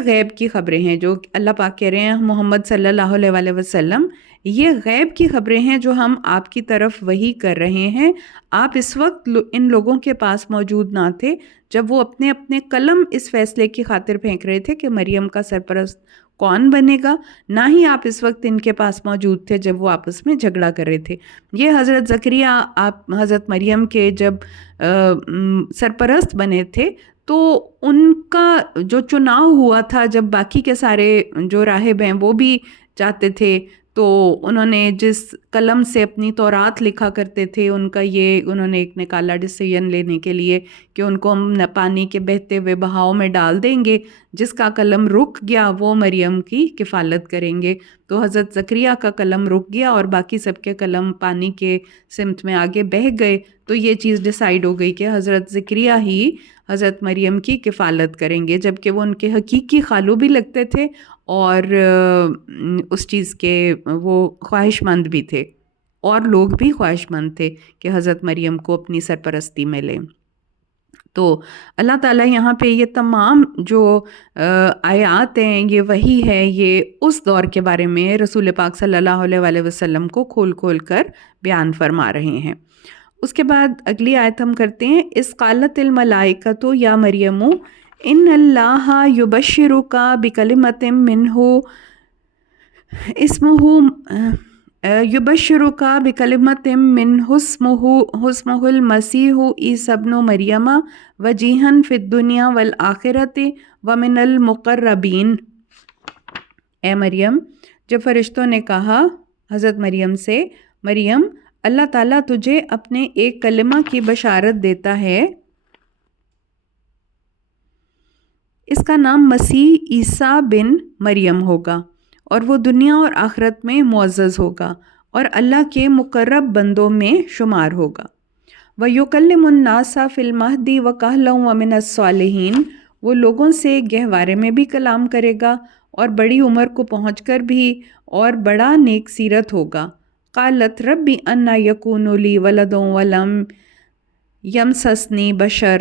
غیب کی خبریں ہیں جو اللہ پاک کہہ رہے ہیں محمد صلی اللہ علیہ وسلم، یہ غیب کی خبریں ہیں جو ہم آپ کی طرف وحی کر رہے ہیں۔ آپ اس وقت ان لوگوں کے پاس موجود نہ تھے جب وہ اپنے اپنے قلم اس فیصلے کی خاطر پھینک رہے تھے کہ مریم کا سرپرست کون بنے گا، نہ ہی آپ اس وقت ان کے پاس موجود تھے جب وہ آپس میں جھگڑا کر رہے تھے۔ یہ حضرت زکریا آپ حضرت مریم کے جب سرپرست بنے تھے تو ان کا جو چناؤ ہوا تھا، جب باقی کے سارے جو راہب ہیں وہ بھی چاہتے تھے، تو انہوں نے جس قلم سے اپنی تورات لکھا کرتے تھے انہوں نے ایک نکالا ڈیسیژن لینے کے لیے کہ ان کو ہم پانی کے بہتے ہوئے بہاؤ میں ڈال دیں گے، جس کا قلم رک گیا وہ مریم کی کفالت کریں گے۔ تو حضرت زکریا کا قلم رک گیا اور باقی سب کے قلم پانی کے سمت میں آگے بہہ گئے، تو یہ چیز ڈیسائیڈ ہو گئی کہ حضرت زکریا ہی حضرت مریم کی کفالت کریں گے، جبکہ وہ ان کے حقیقی خالو بھی لگتے تھے اور اس چیز کے وہ خواہش مند بھی تھے، اور لوگ بھی خواہش مند تھے کہ حضرت مریم کو اپنی سرپرستی میں لیں۔ تو اللہ تعالیٰ یہاں پہ یہ تمام جو آیات ہیں، یہ وحی ہے، یہ اس دور کے بارے میں رسول پاک صلی اللہ علیہ وسلم کو کھول کھول کر بیان فرما رہے ہیں۔ اس کے بعد اگلی آیت ہم کرتے ہیں، اذ قالت الملائکۃ یا مریم ان اللہ یبشرک بکلمۃ منہ یبشرک بکلمۃ منہ اسمہ المسیح عیسی ابن مریم وجیہا فی الدنیا والآخرۃ ومن المقربین۔ اے مریم، جب فرشتوں نے کہا حضرت مریم سے، مریم اللہ تعالیٰ تجھے اپنے ایک کلمہ کی بشارت دیتا ہے، اس کا نام مسیح عیسیٰ بن مریم ہوگا اور وہ دنیا اور آخرت میں معزز ہوگا اور اللہ کے مقرب بندوں میں شمار ہوگا۔ وَيُكَلِّمُ النَّاسَ فِي الْمَهْدِ وَكَهْلًا وَمِنَ الصَّالِحِينَ، وہ لوگوں سے گہوارے میں بھی کلام کرے گا اور بڑی عمر کو پہنچ کر بھی اور بڑا نیک سیرت ہوگا۔ قالت ربی انا یکون لی ولد ولم یمسسنی بشر،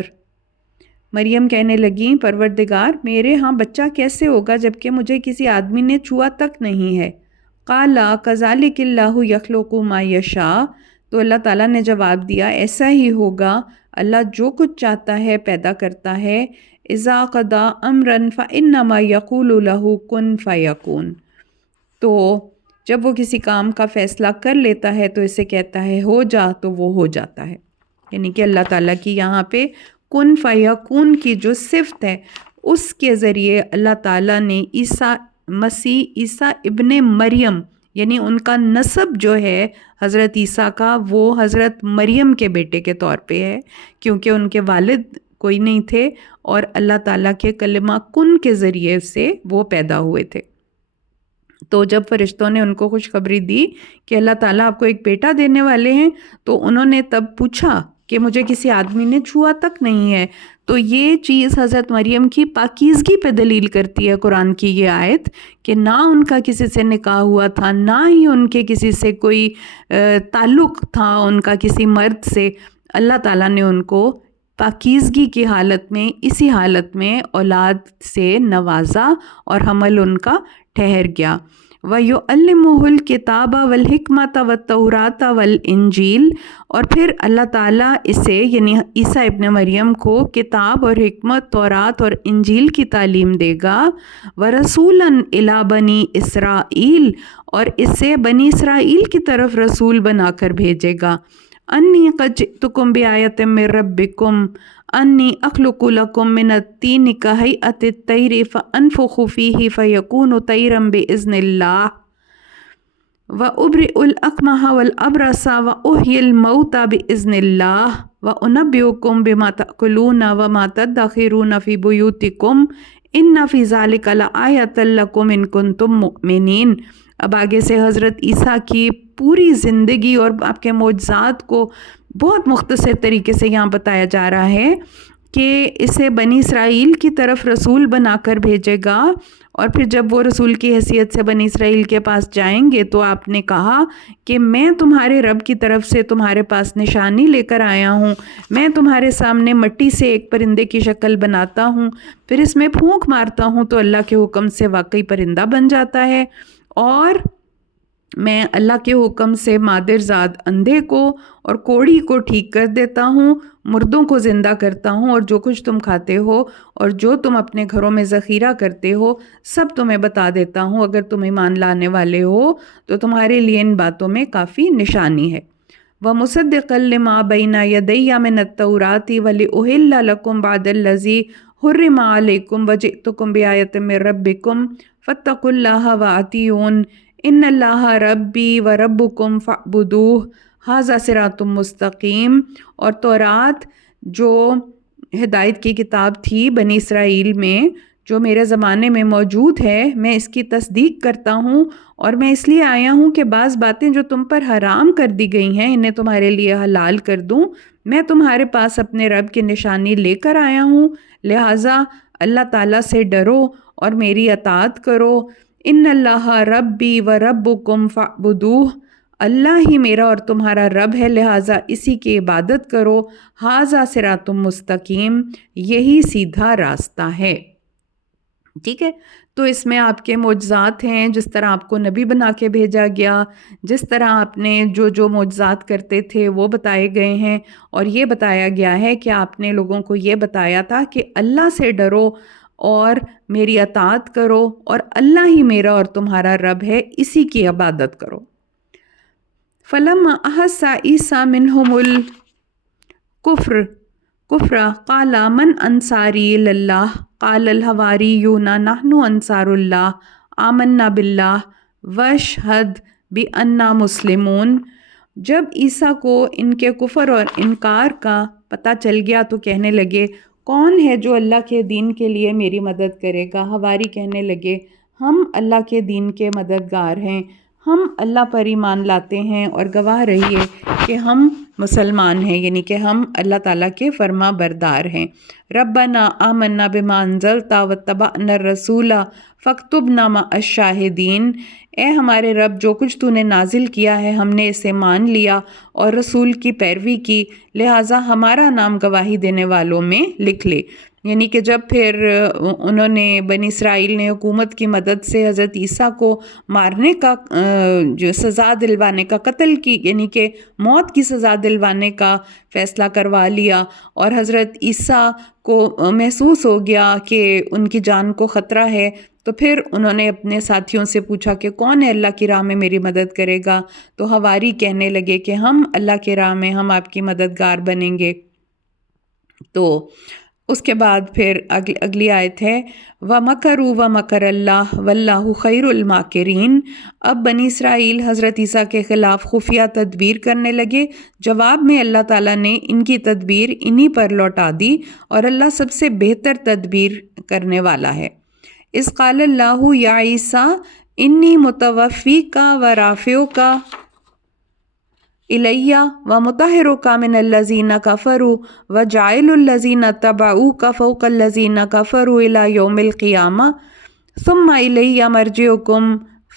مریم کہنے لگیں پروردگار میرے ہاں بچہ کیسے ہوگا جبکہ مجھے کسی آدمی نے چھوا تک نہیں ہے۔ قالا کذالک اللہ یخلق ما یشاء، تو اللہ تعالیٰ نے جواب دیا ایسا ہی ہوگا، اللہ جو کچھ چاہتا ہے پیدا کرتا ہے۔ اذا قضا امرا فانما یقول له کن فیکون، تو جب وہ کسی کام کا فیصلہ کر لیتا ہے تو اسے کہتا ہے ہو جا، تو وہ ہو جاتا ہے۔ یعنی کہ اللہ تعالیٰ کی یہاں پہ کن فیکون کی جو صفت ہے، اس کے ذریعے اللہ تعالیٰ نے عیسیٰ ابن مریم، یعنی ان کا نسب جو ہے حضرت عیسیٰ کا، وہ حضرت مریم کے بیٹے کے طور پہ ہے، کیونکہ ان کے والد کوئی نہیں تھے اور اللہ تعالیٰ کے کلمہ کن کے ذریعے سے وہ پیدا ہوئے تھے۔ تو جب فرشتوں نے ان کو خوشخبری دی کہ اللہ تعالیٰ آپ کو ایک بیٹا دینے والے ہیں، تو انہوں نے تب پوچھا کہ مجھے کسی آدمی نے چھوا تک نہیں ہے۔ تو یہ چیز حضرت مریم کی پاکیزگی پہ دلیل کرتی ہے قرآن کی یہ آیت، کہ نہ ان کا کسی سے نکاح ہوا تھا، نہ ہی ان کے کسی سے کوئی تعلق تھا ان کا کسی مرد سے۔ اللہ تعالیٰ نے ان کو پاکیزگی کی حالت میں، اسی حالت میں اولاد سے نوازا اور حمل ان کا ٹھہر گیا۔ وَيُعَلِّمُهُ الْكِتَابَ وَالْحِكْمَةَ وَالتَّوْرَاةَ وَالْإِنْجِيلَ، اور پھر اللہ تعالیٰ اسے یعنی عیسیٰ ابن مریم کو کتاب اور حکمت، تورات اور انجیل کی تعلیم دے گا۔ وَرَسُولًا إِلَى بَنِي إِسْرَائِيل، اور اسے بنی اسرائیل کی طرف رسول بنا کر بھیجے گا۔ انی قد جئتکم بآیۃ من ربکم انی اخلق لکم من الطین کہیئۃ الطیر فانفخ فیہ فیکون طیرا باذن اللہ وابرئ الاکمہ والابرص واحیی الموتى باذن اللہ وانبئکم بما تأکلون وما تدخرون فی بیوتکم ان فی ذلک لآیۃ لکم ان کنتم مؤمنین۔ اب آگے سے حضرت عیسیٰ کی پوری زندگی اور آپ کے معجزات کو بہت مختصر طریقے سے یہاں بتایا جا رہا ہے کہ اسے بنی اسرائیل کی طرف رسول بنا کر بھیجے گا، اور پھر جب وہ رسول کی حیثیت سے بنی اسرائیل کے پاس جائیں گے تو آپ نے کہا کہ میں تمہارے رب کی طرف سے تمہارے پاس نشانی لے کر آیا ہوں، میں تمہارے سامنے مٹی سے ایک پرندے کی شکل بناتا ہوں، پھر اس میں پھونک مارتا ہوں تو اللہ کے حکم سے واقعی پرندہ بن جاتا ہے، اور میں اللہ کے حکم سے مادر زاد اندھے کو اور کوڑی کو ٹھیک کر دیتا ہوں، مردوں کو زندہ کرتا ہوں، اور جو کچھ تم کھاتے ہو اور جو تم اپنے گھروں میں ذخیرہ کرتے ہو سب تمہیں بتا دیتا ہوں۔ اگر تم ایمان لانے والے ہو تو تمہارے لیے ان باتوں میں کافی نشانی ہے۔ وَمُصَدِّقًا لِمَا بَيْنَ يَدَيَّ مِنَ التَّوْرَاةِ وَلِأُحِلَّ لَكُمْ بَعْضَ الَّذِي حُرِّمَ عَلَيْكُمْ وَجِئْتُكُمْ بِآیَةٍ مِّن رَبِّكُمْ فَاتَّقُوا اللَّهَ وَأَطِیعُونِ ان اللہ ربی و ربکم فاعبدوہ ھذا صراط مستقیم۔ اور تورات جو ہدایت کی کتاب تھی بنی اسرائیل میں، جو میرے زمانے میں موجود ہے، میں اس کی تصدیق کرتا ہوں، اور میں اس لیے آیا ہوں کہ بعض باتیں جو تم پر حرام کر دی گئی ہیں انہیں تمہارے لیے حلال کر دوں۔ میں تمہارے پاس اپنے رب کی نشانی لے کر آیا ہوں، لہٰذا اللہ تعالیٰ سے ڈرو اور میری اطاعت کرو۔ ان اللہ ربی و ربکم فاعبدوہ، اللہ ہی میرا اور تمہارا رب ہے، لہٰذا اسی کی عبادت کرو۔ ھذا صراط مستقیم، یہی سیدھا راستہ ہے۔ ٹھیک ہے، تو اس میں آپ کے معجزات ہیں، جس طرح آپ کو نبی بنا کے بھیجا گیا، جس طرح آپ نے جو معجزات کرتے تھے وہ بتائے گئے ہیں، اور یہ بتایا گیا ہے کہ آپ نے لوگوں کو یہ بتایا تھا کہ اللہ سے ڈرو اور میری اطاعت کرو، اور اللہ ہی میرا اور تمہارا رب ہے، اسی کی عبادت کرو۔ فَلَمَّا أَحَسَّ عِیسیٰ مِنْهُمُ الْكُفْرَ قَالَ مَنْ أَنصَارِی إِلَى اللَّهِ قَالَ الْحَوَارِیُّونَ نَحْنُ أَنصَارُ اللَّهِ آمَنَّا بِاللَّهِ وَاشْهَدْ بِأَنَّا مُسْلِمُونَ۔ جب عیسیٰ کو ان کے کفر اور انکار کا پتہ چل گیا تو کہنے لگے، کون ہے جو اللہ کے دین کے لیے میری مدد کرے گا؟ حواری کہنے لگے، ہم اللہ کے دین کے مددگار ہیں، ہم اللہ پر ایمان لاتے ہیں اور گواہ رہیے کہ ہم مسلمان ہیں، یعنی کہ ہم اللہ تعالیٰ کے فرما بردار ہیں۔ ربنا آمنا بما انزلت واتبعنا الرسول فاکتبنا مع الشاہدین، اے ہمارے رب جو کچھ تو نے نازل کیا ہے ہم نے اسے مان لیا اور رسول کی پیروی کی، لہٰذا ہمارا نام گواہی دینے والوں میں لکھ لے۔ یعنی کہ جب پھر انہوں نے بنی اسرائیل نے حکومت کی مدد سے حضرت عیسیٰ کو مارنے کا جو سزا دلوانے کا، قتل کی یعنی کہ موت کی سزا دلوانے کا فیصلہ کروا لیا، اور حضرت عیسیٰ کو محسوس ہو گیا کہ ان کی جان کو خطرہ ہے، تو پھر انہوں نے اپنے ساتھیوں سے پوچھا کہ کون ہے اللہ کی راہ میں میری مدد کرے گا؟ تو حواری کہنے لگے کہ ہم اللہ کی راہ میں ہم آپ کی مددگار بنیں گے۔ تو اس کے بعد پھر اگلی آیت ہے وَمَكَرُوا وَمَكَرَ اللَّهُ وَاللَّهُ خَيْرُ الْمَاكِرِينَ۔ اب بنی اسرائیل حضرت عیسیٰ کے خلاف خفیہ تدبیر کرنے لگے، جواب میں اللہ تعالیٰ نے ان کی تدبیر انہی پر لوٹا دی، اور اللہ سب سے بہتر تدبیر کرنے والا ہے۔ اِذْ قَالَ اللَّهُ يَا عِيسَىٰ إِنِّي مُتَوَفِّيكَ وَرَافِعُكَ إِلَيَّ وَمُطَهِّرُكَ مِنَ الَّذِينَ كَفَرُوا وَجَاعِلُ الَّذِينَ اتَّبَعُوكَ فَوْقَ الَّذِينَ كَفَرُوا إِلَى يَوْمِ الْقِيَامَةِ ثُمَّ إِلَيَّ مَرْجِعُكُمْ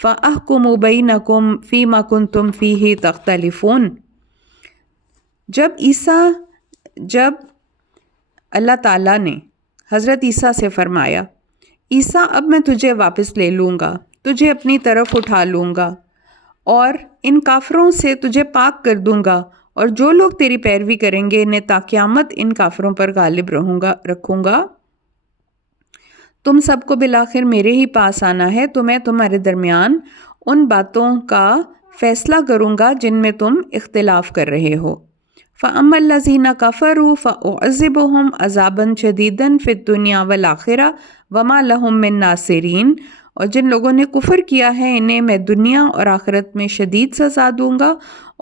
فَأَحْكُمُ بَيْنَكُمْ فِيمَا كُنتُمْ فِيهِ تَخْتَلِفُونَ۔ جب اللہ تعالیٰ نے حضرت عیسیٰ سے فرمایا عیسیٰ اب میں تجھے واپس لے لوں گا، تجھے اپنی طرف اٹھا لوں گا اور ان کافروں سے تجھے پاک کر دوں گا، اور جو لوگ تیری پیروی کریں گے انہیں تا قیامت ان کافروں پر غالب رکھوں گا۔ تم سب کو بالآخر میرے ہی پاس آنا ہے، تو میں تمہارے درمیان ان باتوں کا فیصلہ کروں گا جن میں تم اختلاف کر رہے ہو۔ فَأَمَّا الَّذِينَ كَفَرُوا فَأُعَذِّبُهُمْ عَذَابًا شَدِيدًا فِي الدُّنْيَا وَالْآخِرَةِ وَمَا لَهُم مِّن نَّاصِرِينَ۔ اور جن لوگوں نے کفر کیا ہے انہیں میں دنیا اور آخرت میں شدید سزا دوں گا،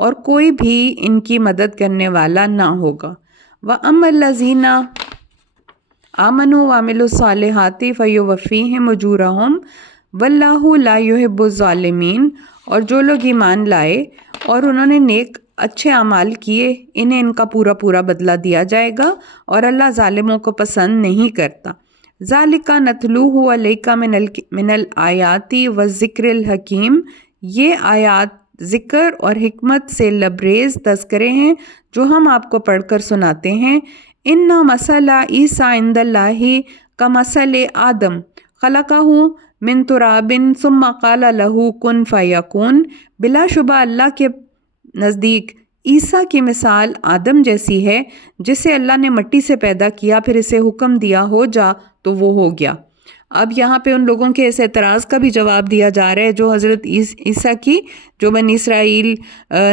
اور کوئی بھی ان کی مدد کرنے والا نہ ہوگا۔ وَأَمَّا الَّذِينَ آمَنُوا وَعَمِلُوا الصَّالِحَاتِ فَيُوَفِّيهِمْ أُجُورَهُمْ وَاللَّهُ لَا يُحِبُّ الظَّالِمِينَ۔ اور جو لوگ ایمان لائے اور انہوں نے نیک اچھے اعمال کیے انہیں ان کا پورا بدلہ دیا جائے گا، اور اللہ ظالموں کو پسند نہیں کرتا۔ ذَلِكَ نَتْلُوهُ عَلَيْكَ مِنَ الْآيَاتِ وَالذِّكْرِ الْحَكِيمِ۔ یہ آیات ذکر اور حکمت سے لبریز تذکرے ہیں جو ہم آپ کو پڑھ کر سناتے ہیں۔ إِنَّ مَثَلَ عِيسَىٰ عِندَ اللَّهِ كَمَثَلِ آدَمَ خَلَقَهُ مِن تُرَابٍ ثُمَّ قَالَ لَهُ كُن فَيَكُونُ۔ بلا شبہ اللہ کے نزدیک عیسیٰ کی مثال آدم جیسی ہے، جسے اللہ نے مٹی سے پیدا کیا، پھر اسے حکم دیا ہو جا تو وہ ہو گیا۔ اب یہاں پہ ان لوگوں کے اس اعتراض کا بھی جواب دیا جا رہا ہے جو حضرت عیسیٰ کی، جو بنی اسرائیل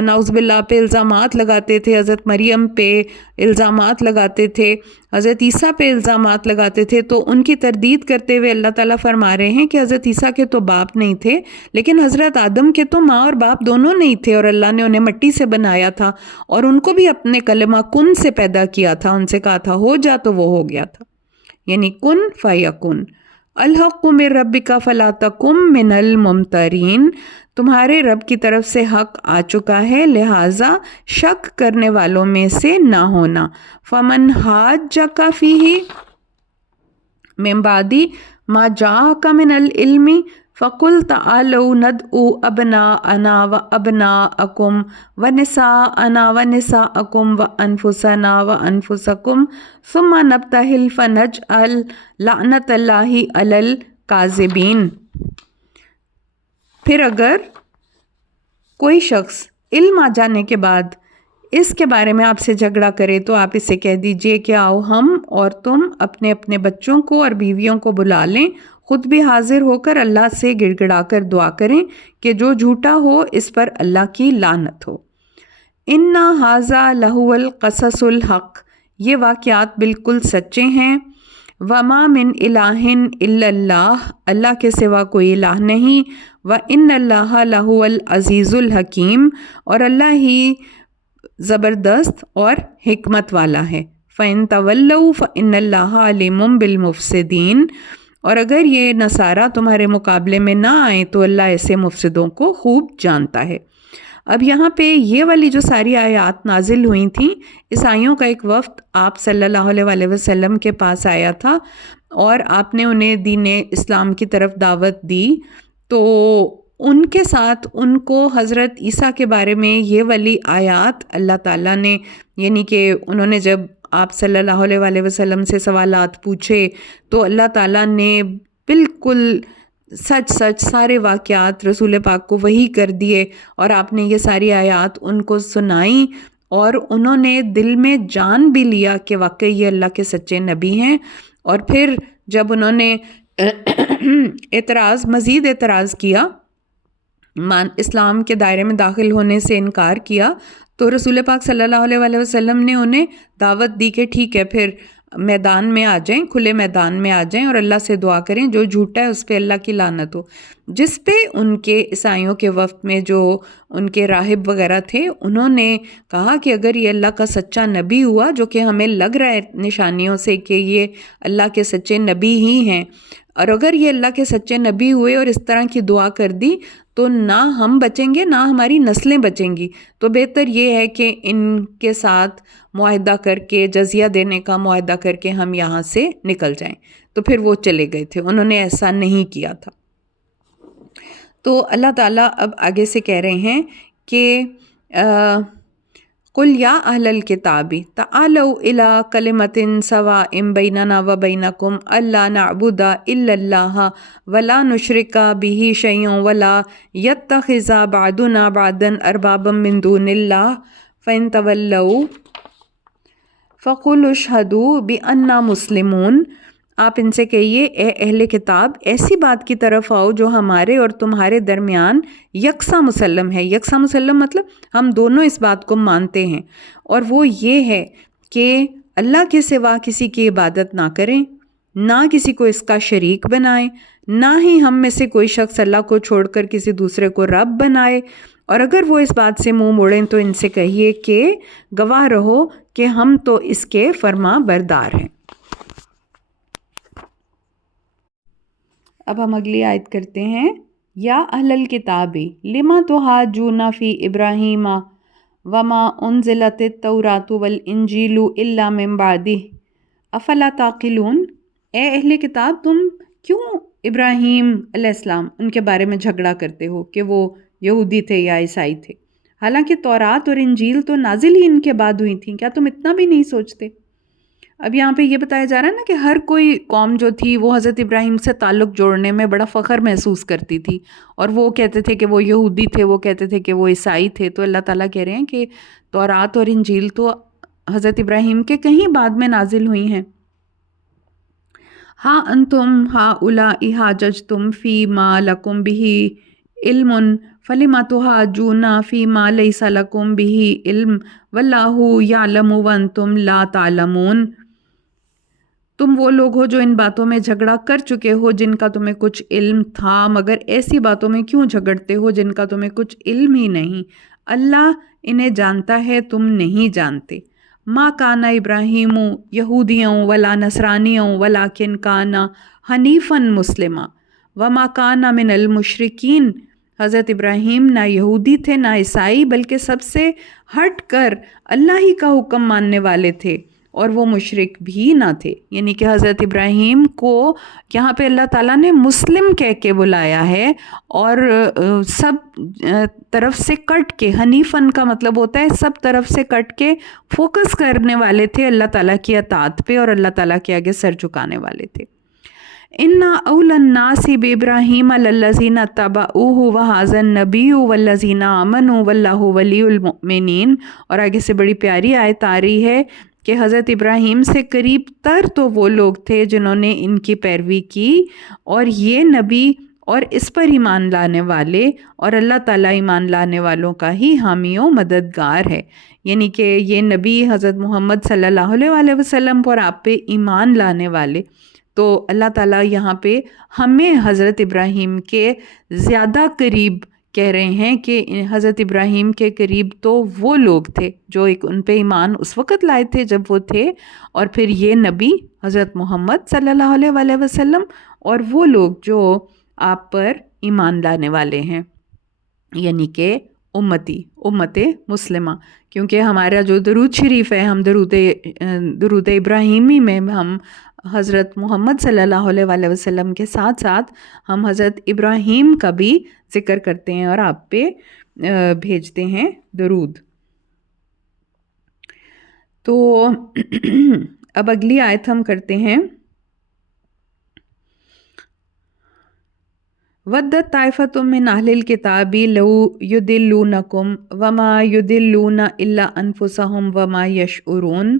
نعوذ باللہ پہ الزامات لگاتے تھے، حضرت مریم پہ الزامات لگاتے تھے، حضرت عیسیٰ پہ الزامات لگاتے تھے، تو ان کی تردید کرتے ہوئے اللہ تعالیٰ فرما رہے ہیں کہ حضرت عیسیٰ کے تو باپ نہیں تھے، لیکن حضرت آدم کے تو ماں اور باپ دونوں نہیں تھے، اور اللہ نے انہیں مٹی سے بنایا تھا، اور ان کو بھی اپنے کلمہ کن سے پیدا کیا تھا، ان سے کہا تھا ہو جا تو وہ ہو گیا تھا، یعنی کن فیکن۔ الحق من ربک فلا تکن من الممترین۔ تمہارے رب کی طرف سے حق آ چکا ہے، لہٰذا شک کرنے والوں میں سے نہ ہونا۔ فمن حاجک فیہ من بعد ما جاءک من العلم فقل تعالوا ندعو ابناءنا وابناءکم ونساءنا ونساءکم وانفسنا وانفسکم ثم نبتہل فنجعل لعنت اللہ علی الکاذبین۔ پھر اگر کوئی شخص علم آ جانے کے بعد اس کے بارے میں آپ سے جھگڑا کرے تو آپ اسے کہہ دیجئے کہ آؤ ہم اور تم اپنے اپنے بچوں کو اور بیویوں کو بلا لیں، خود بھی حاضر ہو کر اللہ سے گڑ گڑا کر دعا کریں کہ جو جھوٹا ہو اس پر اللہ کی لعنت ہو۔ اِنَّ هَٰذَا لَهُوَ الْقَصَصُ الْحَقُّ۔ یہ واقعات بالکل سچے ہیں۔ وَمَا مِنْ إِلَٰهٍ إِلَّا اللَّهُ۔ اللہ کے سوا کوئی الہ نہیں۔ وَإِنَّ اللَّهَ لَهُوَ الْعَزِيزُ الْحَكِيمُ۔ اور اللہ ہی زبردست اور حکمت والا ہے۔ فَإِن تَوَلَّوْا فَإِنَّ اللَّهَ عَلِيمٌ بِالْمُفْسِدِينَ۔ اور اگر یہ نصارہ تمہارے مقابلے میں نہ آئیں تو اللہ ایسے مفسدوں کو خوب جانتا ہے۔ اب یہاں پہ یہ والی جو ساری آیات نازل ہوئی تھیں، عیسائیوں کا ایک وفد آپ صلی اللہ علیہ وآلہ وسلم کے پاس آیا تھا، اور آپ نے انہیں دین اسلام کی طرف دعوت دی، تو ان کے ساتھ ان کو حضرت عیسیٰ کے بارے میں یہ والی آیات اللہ تعالیٰ نے، یعنی کہ انہوں نے جب آپ صلی اللہ علیہ وآلہ وسلم سے سوالات پوچھے تو اللہ تعالیٰ نے بالکل سچ سارے واقعات رسول پاک کو وحی کر دیے، اور آپ نے یہ ساری آیات ان کو سنائیں، اور انہوں نے دل میں جان بھی لیا کہ واقعی یہ اللہ کے سچے نبی ہیں۔ اور پھر جب انہوں نے مزید اعتراض کیا، اسلام کے دائرے میں داخل ہونے سے انکار کیا، تو رسول پاک صلی اللہ علیہ وآلہ وسلم نے انہیں دعوت دی کہ ٹھیک ہے، پھر میدان میں آ جائیں، کھلے میدان میں آ جائیں اور اللہ سے دعا کریں، جو جھوٹا ہے اس پہ اللہ کی لعنت ہو۔ جس پہ ان کے عیسائیوں کے وفد میں جو ان کے راہب وغیرہ تھے، انہوں نے کہا کہ اگر یہ اللہ کا سچا نبی ہوا، جو کہ ہمیں لگ رہا ہے نشانیوں سے کہ یہ اللہ کے سچے نبی ہی ہیں، اور اگر یہ اللہ کے سچے نبی ہوئے اور اس طرح کی دعا کر دی تو نہ ہم بچیں گے، نہ ہماری نسلیں بچیں گی، تو بہتر یہ ہے کہ ان کے ساتھ معاہدہ کر کے، جزیہ دینے کا معاہدہ کر کے ہم یہاں سے نکل جائیں۔ تو پھر وہ چلے گئے تھے، انہوں نے ایسا نہیں کیا تھا۔ تو اللہ تعالیٰ اب آگے سے کہہ رہے ہیں کہ قُلْ يَا أَهْلَ الْكِتَابِ تَعَالَوْا إِلَىٰ كَلِمَةٍ سَوَاءٍ بَيْنَنَا وَبَيْنَكُمْ أَلَّا نَعْبُدَ إِلَّا اللَّهَ وَلَا نُشْرِكَ بِهِ شَيْئًا وَلَا يَتَّخِذَ بَعْضُنَا بَعْضًا أَرْبَابًا مِّن دُونِ اللَّهِ فَإِن تَوَلَّوْا فَقُولُوا اشْهَدُوا بِأَنَّا مُسْلِمُونَ۔ آپ ان سے کہیے، اے اہل کتاب، ایسی بات کی طرف آؤ جو ہمارے اور تمہارے درمیان یکساں مسلم ہے۔ یکساں مسلم مطلب ہم دونوں اس بات کو مانتے ہیں، اور وہ یہ ہے کہ اللہ کے سوا کسی کی عبادت نہ کریں، نہ کسی کو اس کا شریک بنائیں، نہ ہی ہم میں سے کوئی شخص اللہ کو چھوڑ کر کسی دوسرے کو رب بنائے، اور اگر وہ اس بات سے منہ موڑیں تو ان سے کہیے کہ گواہ رہو کہ ہم تو اس کے فرما بردار ہیں۔ اب ہم اگلی آیت کرتے ہیں، یا اہل الکتاب لما تحاجون فی ابراہیم وما انزلت التوراۃ والانجیل الا من بعدہ افلا تعقلون۔ اے اہل کتاب، تم کیوں ابراہیم علیہ السلام ان کے بارے میں جھگڑا کرتے ہو کہ وہ یہودی تھے یا عیسائی تھے، حالانکہ تورات اور انجیل تو نازل ہی ان کے بعد ہوئی تھیں؟ کیا تم اتنا بھی نہیں سوچتے؟ اب یہاں پہ یہ بتایا جا رہا ہے نا کہ ہر کوئی قوم جو تھی وہ حضرت ابراہیم سے تعلق جوڑنے میں بڑا فخر محسوس کرتی تھی، اور وہ کہتے تھے کہ وہ یہودی تھے، وہ کہتے تھے کہ وہ عیسائی تھے۔ تو اللہ تعالیٰ کہہ رہے ہیں کہ تورات اور انجیل تو حضرت ابراہیم کے کہیں بعد میں نازل ہوئی ہیں۔ ہاں انتم ہؤلاء حاججتم فی ما لکم بہ علم فلم تحاجون فی ما لیس لکم بہ علم واللہ یعلم وانتم لا تعلمون۔ تم وہ لوگ ہو جو ان باتوں میں جھگڑا کر چکے ہو جن کا تمہیں کچھ علم تھا، مگر ایسی باتوں میں کیوں جھگڑتے ہو جن کا تمہیں کچھ علم ہی نہیں؟ اللہ انہیں جانتا ہے، تم نہیں جانتے۔ ما کان ابراہیم یہودیوں ولا نصرانیوں ولکن کان حنیفا مسلما وما کان من المشرکین۔ حضرت ابراہیم نہ یہودی تھے نہ عیسائی، بلکہ سب سے ہٹ کر اللہ ہی کا حکم ماننے والے تھے، اور وہ مشرک بھی نہ تھے۔ یعنی کہ حضرت ابراہیم کو یہاں پہ اللہ تعالیٰ نے مسلم کہہ کے بلایا ہے، اور سب طرف سے کٹ کے، حنیفن کا مطلب ہوتا ہے سب طرف سے کٹ کے فوکس کرنے والے تھے اللہ تعالیٰ کی اطاعت پہ، اور اللہ تعالیٰ کے آگے سر جھکانے والے تھے۔ اِنَّ أَوْلَى النَّاسِ بِإِبْرَاهِيمَ الَّذِينَ اتَّبَعُوهُ وَهَٰذَا النَّبِيُّ وَالَّذِينَ آمَنُوا وَاللَّهُ وَلِيُّ الْمُؤْمِنِينَ۔ اور آگے سے بڑی پیاری آیت آ رہی ہے کہ حضرت ابراہیم سے قریب تر تو وہ لوگ تھے جنہوں نے ان کی پیروی کی، اور یہ نبی اور اس پر ایمان لانے والے، اور اللہ تعالیٰ ایمان لانے والوں کا ہی حامی و مددگار ہے۔ یعنی کہ یہ نبی حضرت محمد صلی اللہ علیہ وسلم پر آپ پہ ایمان لانے والے، تو اللہ تعالیٰ یہاں پہ ہمیں حضرت ابراہیم کے زیادہ قریب کہہ رہے ہیں کہ حضرت ابراہیم کے قریب تو وہ لوگ تھے جو ان پہ ایمان اس وقت لائے تھے جب وہ تھے، اور پھر یہ نبی حضرت محمد صلی اللہ علیہ وسلم، اور وہ لوگ جو آپ پر ایمان لانے والے ہیں، یعنی کہ امت مسلمہ۔ کیونکہ ہمارا جو درود شریف ہے، ہم درود ابراہیمی میں ہم حضرت محمد صلی اللہ علیہ وسلم کے ساتھ ساتھ ہم حضرت ابراہیم کا بھی ذکر کرتے ہیں اور آپ پہ بھیجتے ہیں درود۔ تو اب اگلی آیت ہم کرتے ہیں، وَدَّتْ طَائِفَةٌ مِّنْ أَهْلِ الْكِتَابِ لَوْ يُضِلُّونَكُمْ وَمَا يُضِلُّونَ إِلَّا أَنفُسَهُمْ وَمَا يَشْعُرُونَ۔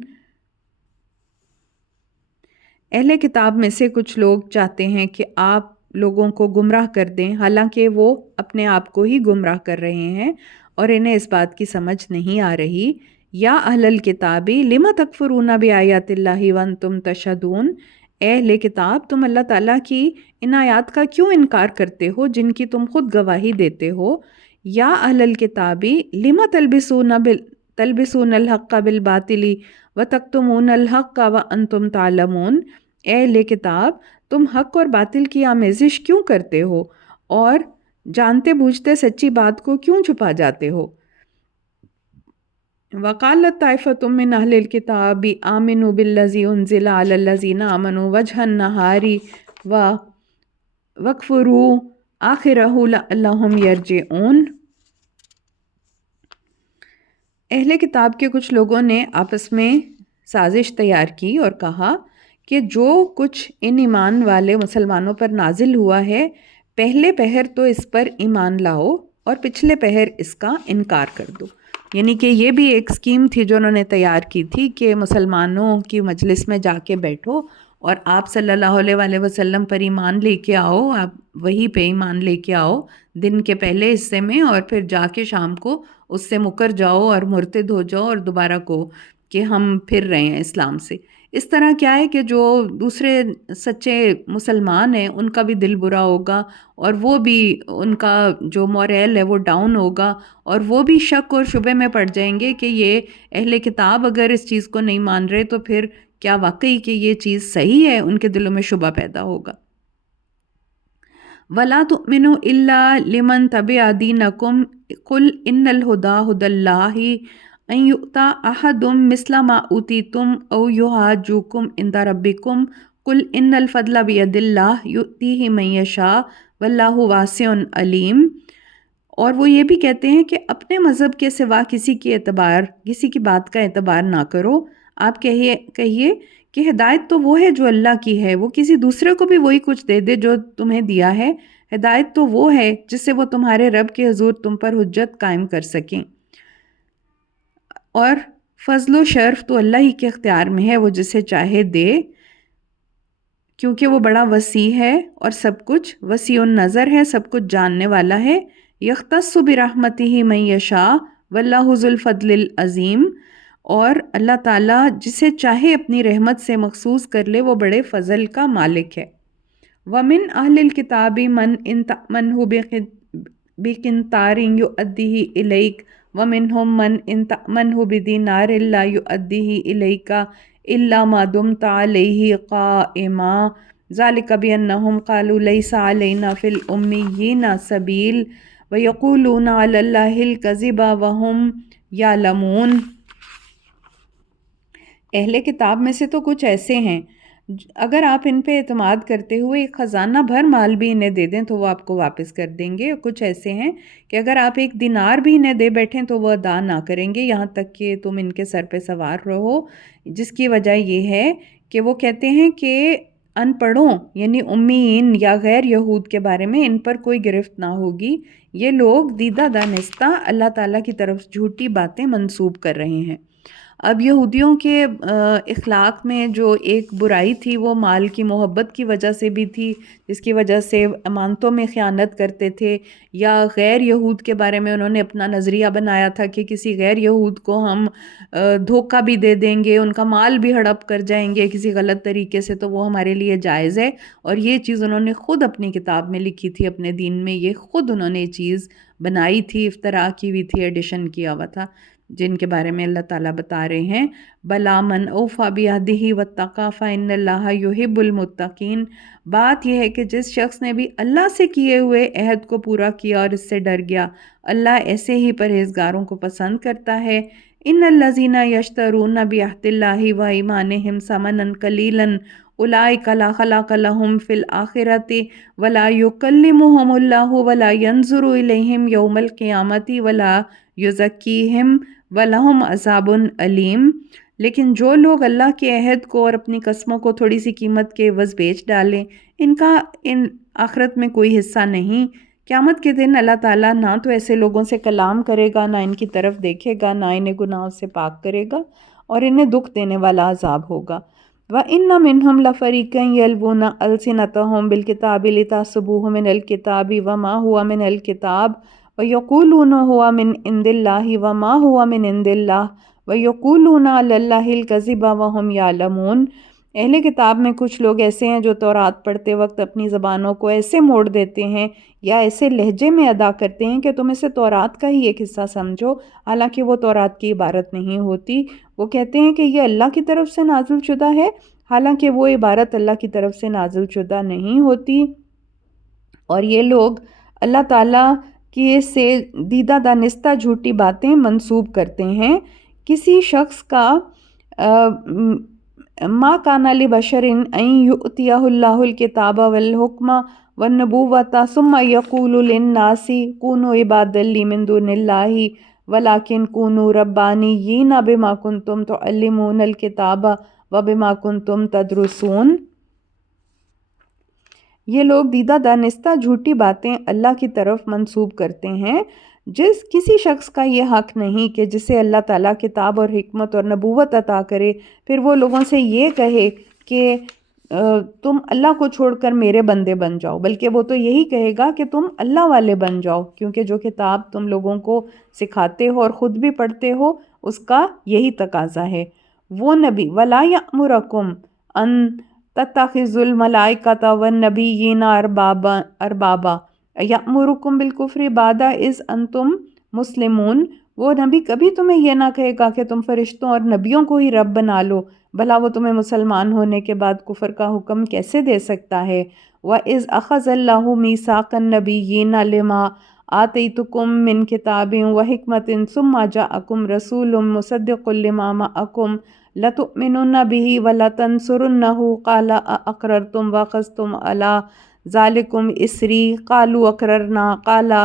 اہل کتاب میں سے کچھ لوگ چاہتے ہیں کہ آپ لوگوں کو گمراہ کر دیں، حالانکہ وہ اپنے آپ کو ہی گمراہ کر رہے ہیں، اور انہیں اس بات کی سمجھ نہیں آ رہی۔ یا اہل الکتابی لما تکفرون بآیات اللہ وانتم تشہدون، اے اہل کتاب تم اللہ تعالیٰ کی ان آیات کا کیوں انکار کرتے ہو جن کی تم خود گواہی دیتے ہو۔ یا اہل الکتابی لما تلبسون الحق بالباطل وتکتمون الحق وانتم تعلمون، اے اہل کتاب تم حق اور باطل کی آمیزش کیوں کرتے ہو اور جانتے بوجھتے سچی بات کو کیوں چھپا جاتے ہو۔ وقالت طائفۃ من اہل الکتاب آمنوا بالذی انزل علی الذین آمنوا وجہ النہار واکفروا آخرہ لعلہم یرجعون۔ اہل کتاب کے کچھ لوگوں نے آپس میں سازش تیار کی اور کہا کہ جو کچھ ان ایمان والے مسلمانوں پر نازل ہوا ہے پہلے پہر تو اس پر ایمان لاؤ اور پچھلے پہر اس کا انکار کر دو۔ یعنی کہ یہ بھی ایک اسکیم تھی جو انہوں نے تیار کی تھی کہ مسلمانوں کی مجلس میں جا کے بیٹھو اور آپ صلی اللہ علیہ وآلہ وسلم پر ایمان لے کے آؤ، آپ وہی پہ ایمان لے کے آؤ دن کے پہلے حصے میں، اور پھر جا کے شام کو اس سے مکر جاؤ اور مرتد ہو جاؤ اور دوبارہ کو کہ ہم پھر رہے ہیں اسلام سے۔ اس طرح کیا ہے کہ جو دوسرے سچے مسلمان ہیں ان کا بھی دل برا ہوگا اور وہ بھی ان کا جو موریل ہے وہ ڈاؤن ہوگا اور وہ بھی شک اور شبے میں پڑ جائیں گے کہ یہ اہل کتاب اگر اس چیز کو نہیں مان رہے تو پھر کیا واقعی کہ یہ چیز صحیح ہے، ان کے دلوں میں شبہ پیدا ہوگا۔ وَلَا تُؤْمِنُوا إِلَّا لِمَنْ تَبِعَ دِينَكُمْ قُلْ إِنَّ الْهُدَىٰ هُدَى اللَّهِ أَن يُؤْتَىٰ أَحَدٌ مِثْلَ مَا أُوتِيتُمْ أَوْ يُحَاجُّوكُمْ عِندَ رَبِّكُمْ قُلْ إِنَّ الْفَضْلَ بِيَدِ اللَّهِ يُؤْتِيهِ مَن يَشَاءُ وَاللَّهُ وَاسِعٌ عَلِيمٌ۔ اور وہ یہ بھی کہتے ہیں کہ اپنے مذہب کے سوا کسی کی بات کا اعتبار نہ کرو۔ آپ کہیے کہ ہدایت تو وہ ہے جو اللہ کی ہے، وہ کسی دوسرے کو بھی وہی کچھ دے دے جو تمہیں دیا ہے۔ ہدایت تو وہ ہے جس سے وہ تمہارے رب کے حضور تم پر حجت قائم کر سکیں، اور فضل و شرف تو اللہ ہی کے اختیار میں ہے، وہ جسے چاہے دے، کیونکہ وہ بڑا وسیع ہے اور سب کچھ وسیع النظر ہے، سب کچھ جاننے والا ہے۔ یختص برحمتہ من یشاء واللہ ذو الفضل العظیم، اور اللہ تعالیٰ جسے چاہے اپنی رحمت سے مخصوص کر لے، وہ بڑے فضل کا مالک ہے۔ وَمِنْ أَهْلِ الْكِتَابِ مَنْ إِنْ تَأْمَنْهُ بِقِنْطَارٍ يُؤَدِّهِ إِلَيْكَ وَمِنْهُمْ مَنْ إِنْ تَأْمَنْهُ بِدِينَارٍ لَا يُؤَدِّهِ إِلَيْكَ إِلَّا مَا دُمْتَ عَلَيْهِ قَائِمًا ذَلِكَ بِأَنَّهُمْ قَالُوا لَيْسَ عَلَيْنَا فِي الْأُمِّيِّينَ سَبِيلٌ وَيَقُولُونَ عَلَى اللَّهِ الْكَذِبَ وَهُمْ يَعْلَمُونَ۔ اہل کتاب میں سے تو کچھ ایسے ہیں اگر آپ ان پہ اعتماد کرتے ہوئے ایک خزانہ بھر مال بھی انہیں دے دیں تو وہ آپ کو واپس کر دیں گے، کچھ ایسے ہیں کہ اگر آپ ایک دینار بھی انہیں دے بیٹھیں تو وہ ادا نہ کریں گے یہاں تک کہ تم ان کے سر پہ سوار رہو، جس کی وجہ یہ ہے کہ وہ کہتے ہیں کہ ان پڑھوں یعنی امیین یا غیر یہود کے بارے میں ان پر کوئی گرفت نہ ہوگی۔ یہ لوگ دیدہ دانستہ اللہ تعالیٰ کی طرف جھوٹی باتیں منسوب کر رہے ہیں۔ اب یہودیوں کے اخلاق میں جو ایک برائی تھی وہ مال کی محبت کی وجہ سے بھی تھی، جس کی وجہ سے امانتوں میں خیانت کرتے تھے، یا غیر یہود کے بارے میں انہوں نے اپنا نظریہ بنایا تھا کہ کسی غیر یہود کو ہم دھوکہ بھی دے دیں گے، ان کا مال بھی ہڑپ کر جائیں گے کسی غلط طریقے سے تو وہ ہمارے لیے جائز ہے۔ اور یہ چیز انہوں نے خود اپنی کتاب میں لکھی تھی، اپنے دین میں یہ خود انہوں نے یہ چیز بنائی تھی، افتراء کی ہوئی تھی، ایڈیشن کیا ہوا تھا، جن کے بارے میں اللہ تعالیٰ بتا رہے ہیں بلا من اوفی بعہدہ واتقی فإن اللہ یحب المتقین۔ بات یہ ہے کہ جس شخص نے بھی اللہ سے کیے ہوئے عہد کو پورا کیا اور اس سے ڈر گیا، اللہ ایسے ہی پرہیزگاروں کو پسند کرتا ہے۔ ان الذین یشترون بعہد اللہ وایمانہم ثمنا قلیلا اولئک لا خلاق لهم فی الآخرۃ ولا یکلمہم اللہ ولا ینظر الیہم یوم القیامۃ ولا یزکیہم وَلَهُمْ عَذَابٌ علیم۔ لیکن جو لوگ اللہ کے عہد کو اور اپنی قسموں کو تھوڑی سی قیمت کے عوض بیچ ڈالیں، ان کا ان آخرت میں کوئی حصہ نہیں۔ قیامت کے دن اللہ تعالیٰ نہ تو ایسے لوگوں سے کلام کرے گا، نہ ان کی طرف دیکھے گا، نہ انہیں گناہوں سے پاک کرے گا، اور انہیں دکھ دینے والا عذاب ہوگا۔ وَإِنَّ مِنْهُمْ لَفَرِيقًا يَلْوُونَ أَلْسِنَتَهُمْ بِالْكِتَابِ لِتَحْسَبُوهُ مِنَ الْكِتَابِ وَمَا هُوَ مِنَ الْكِتَابِ وَيَقُولُونَ هُوَ مِنْ عِنْدِ اللَّهِ وَمَا هُوَ مِنْ عِنْدِ اللَّهِ وَيَقُولُونَ عَلَى اللَّهِ الْكَذِبَ وَهُمْ يَعْلَمُونَ۔ اہل کتاب میں کچھ لوگ ایسے ہیں جو تورات پڑھتے وقت اپنی زبانوں کو ایسے موڑ دیتے ہیں یا ایسے لہجے میں ادا کرتے ہیں کہ تم اسے تورات کا ہی ایک حصہ سمجھو، حالانکہ وہ تورات کی عبارت نہیں ہوتی۔ وہ کہتے ہیں کہ یہ اللہ کی طرف سے نازل شدہ ہے، حالانکہ وہ عبارت اللہ کی طرف سے نازل شدہ نہیں ہوتی۔ اور یہ لوگ اللہ تعالیٰ کی سے دیدہ دانستہ جھوٹی باتیں منسوب کرتے ہیں۔ کسی شخص کا ما کان لبشر ان یؤتیہ اللہ الکتاب والحکم والنبوۃ ثم یقول للناس کونوا عبادا لی من دون اللہ ولکن کونوا ربانیین بما کنتم تعلمون الکتاب وبما کنتم تدرسون۔ یہ لوگ دیدہ دانستہ جھوٹی باتیں اللہ کی طرف منسوب کرتے ہیں۔ کسی شخص کا یہ حق نہیں کہ جسے اللہ تعالیٰ کتاب اور حکمت اور نبوت عطا کرے پھر وہ لوگوں سے یہ کہے کہ تم اللہ کو چھوڑ کر میرے بندے بن جاؤ، بلکہ وہ تو یہی کہے گا کہ تم اللہ والے بن جاؤ، کیونکہ جو کتاب تم لوگوں کو سکھاتے ہو اور خود بھی پڑھتے ہو اس کا یہی تقاضا ہے۔ وہ نبی وَلَا يَأْمُرَكُمْ أَن تَتَّخِذُوا الْمَلَائِكَةَ وَالنَّبِيِّينَ أَرْبَابًا يَأْمُرُكُمْ بِالْكُفْرِ بَعْدَ إِذْ أَنْتُمْ مُسْلِمُونَ۔ وہ نبی کبھی تمہیں یہ نہ کہے گا کہ تم فرشتوں اور نبیوں کو ہی رب بنا لو، بھلا وہ تمہیں مسلمان ہونے کے بعد کفر کا حکم کیسے دے سکتا ہے؟ وَإِذْ أَخَذَ اللَّهُ مِيثَاقَ النَّبِيِّينَ لَمَا آتَيْتُكُم مِّن كِتَابٍ وَحِكْمَةٍ ثُمَّ جَاءَكُمْ رَسُولٌ مُّصَدِّقٌ لِّمَا مَعَكُمْ لَتُؤْمِنُنَّ بِهِ وَلَتَنصُرُنَّهُ قَالَ أَأَقْرَرْتُمْ وَأَخَذْتُمْ عَلَىٰ ذَلِكُمْ إِصْرِي قَالُوا أَقْرَرْنَا قَالَ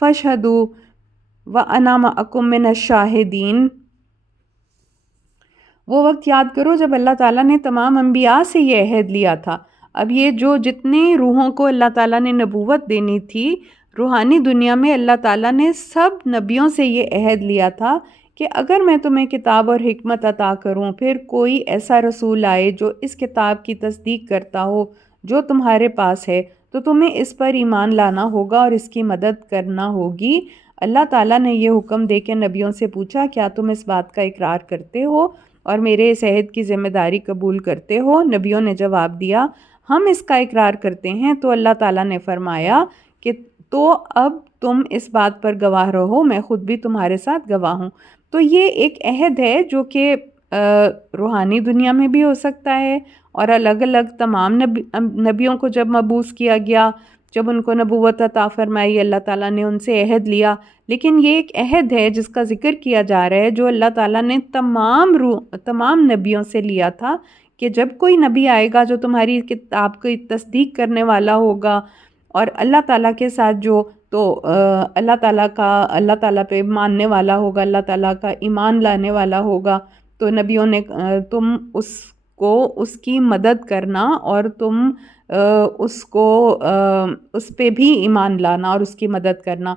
فَاشْهَدُوا وَأَنَا مَعَكُمْ مِنَ الشَّاهِدِينَ۔ وہ وقت یاد کرو جب اللہ تعالیٰ نے تمام انبیاء سے یہ عہد لیا تھا۔ اب یہ جتنے روحوں کو اللہ تعالیٰ نے نبوت دینی تھی، روحانی دنیا میں اللہ تعالیٰ نے سب نبیوں سے یہ عہد لیا تھا کہ اگر میں تمہیں کتاب اور حکمت عطا کروں، پھر کوئی ایسا رسول آئے جو اس کتاب کی تصدیق کرتا ہو جو تمہارے پاس ہے، تو تمہیں اس پر ایمان لانا ہوگا اور اس کی مدد کرنا ہوگی۔ اللہ تعالیٰ نے یہ حکم دے کے نبیوں سے پوچھا، کیا تم اس بات کا اقرار کرتے ہو اور میرے اس عہد کی ذمہ داری قبول کرتے ہو؟ نبیوں نے جواب دیا، ہم اس کا اقرار کرتے ہیں۔ تو اللہ تعالیٰ نے فرمایا کہ تو اب تم اس بات پر گواہ رہو، میں خود بھی تمہارے ساتھ گواہ ہوں۔ تو یہ ایک عہد ہے جو کہ روحانی دنیا میں بھی ہو سکتا ہے، اور الگ الگ تمام نبیوں کو جب مبعوث کیا گیا، جب ان کو نبوت عطا فرمائی، اللہ تعالیٰ نے ان سے عہد لیا، لیکن یہ ایک عہد ہے جس کا ذکر کیا جا رہا ہے جو اللہ تعالیٰ نے تمام نبیوں سے لیا تھا کہ جب کوئی نبی آئے گا جو تمہاری کتاب کی تصدیق کرنے والا ہوگا اور اللہ تعالیٰ کے ساتھ جو تو اللہ تعالیٰ پہ ماننے والا ہوگا، اللہ تعالیٰ کا ایمان لانے والا ہوگا، تو نبیوں نے تم اس کی مدد کرنا اور تم اس پہ بھی ایمان لانا اور اس کی مدد کرنا۔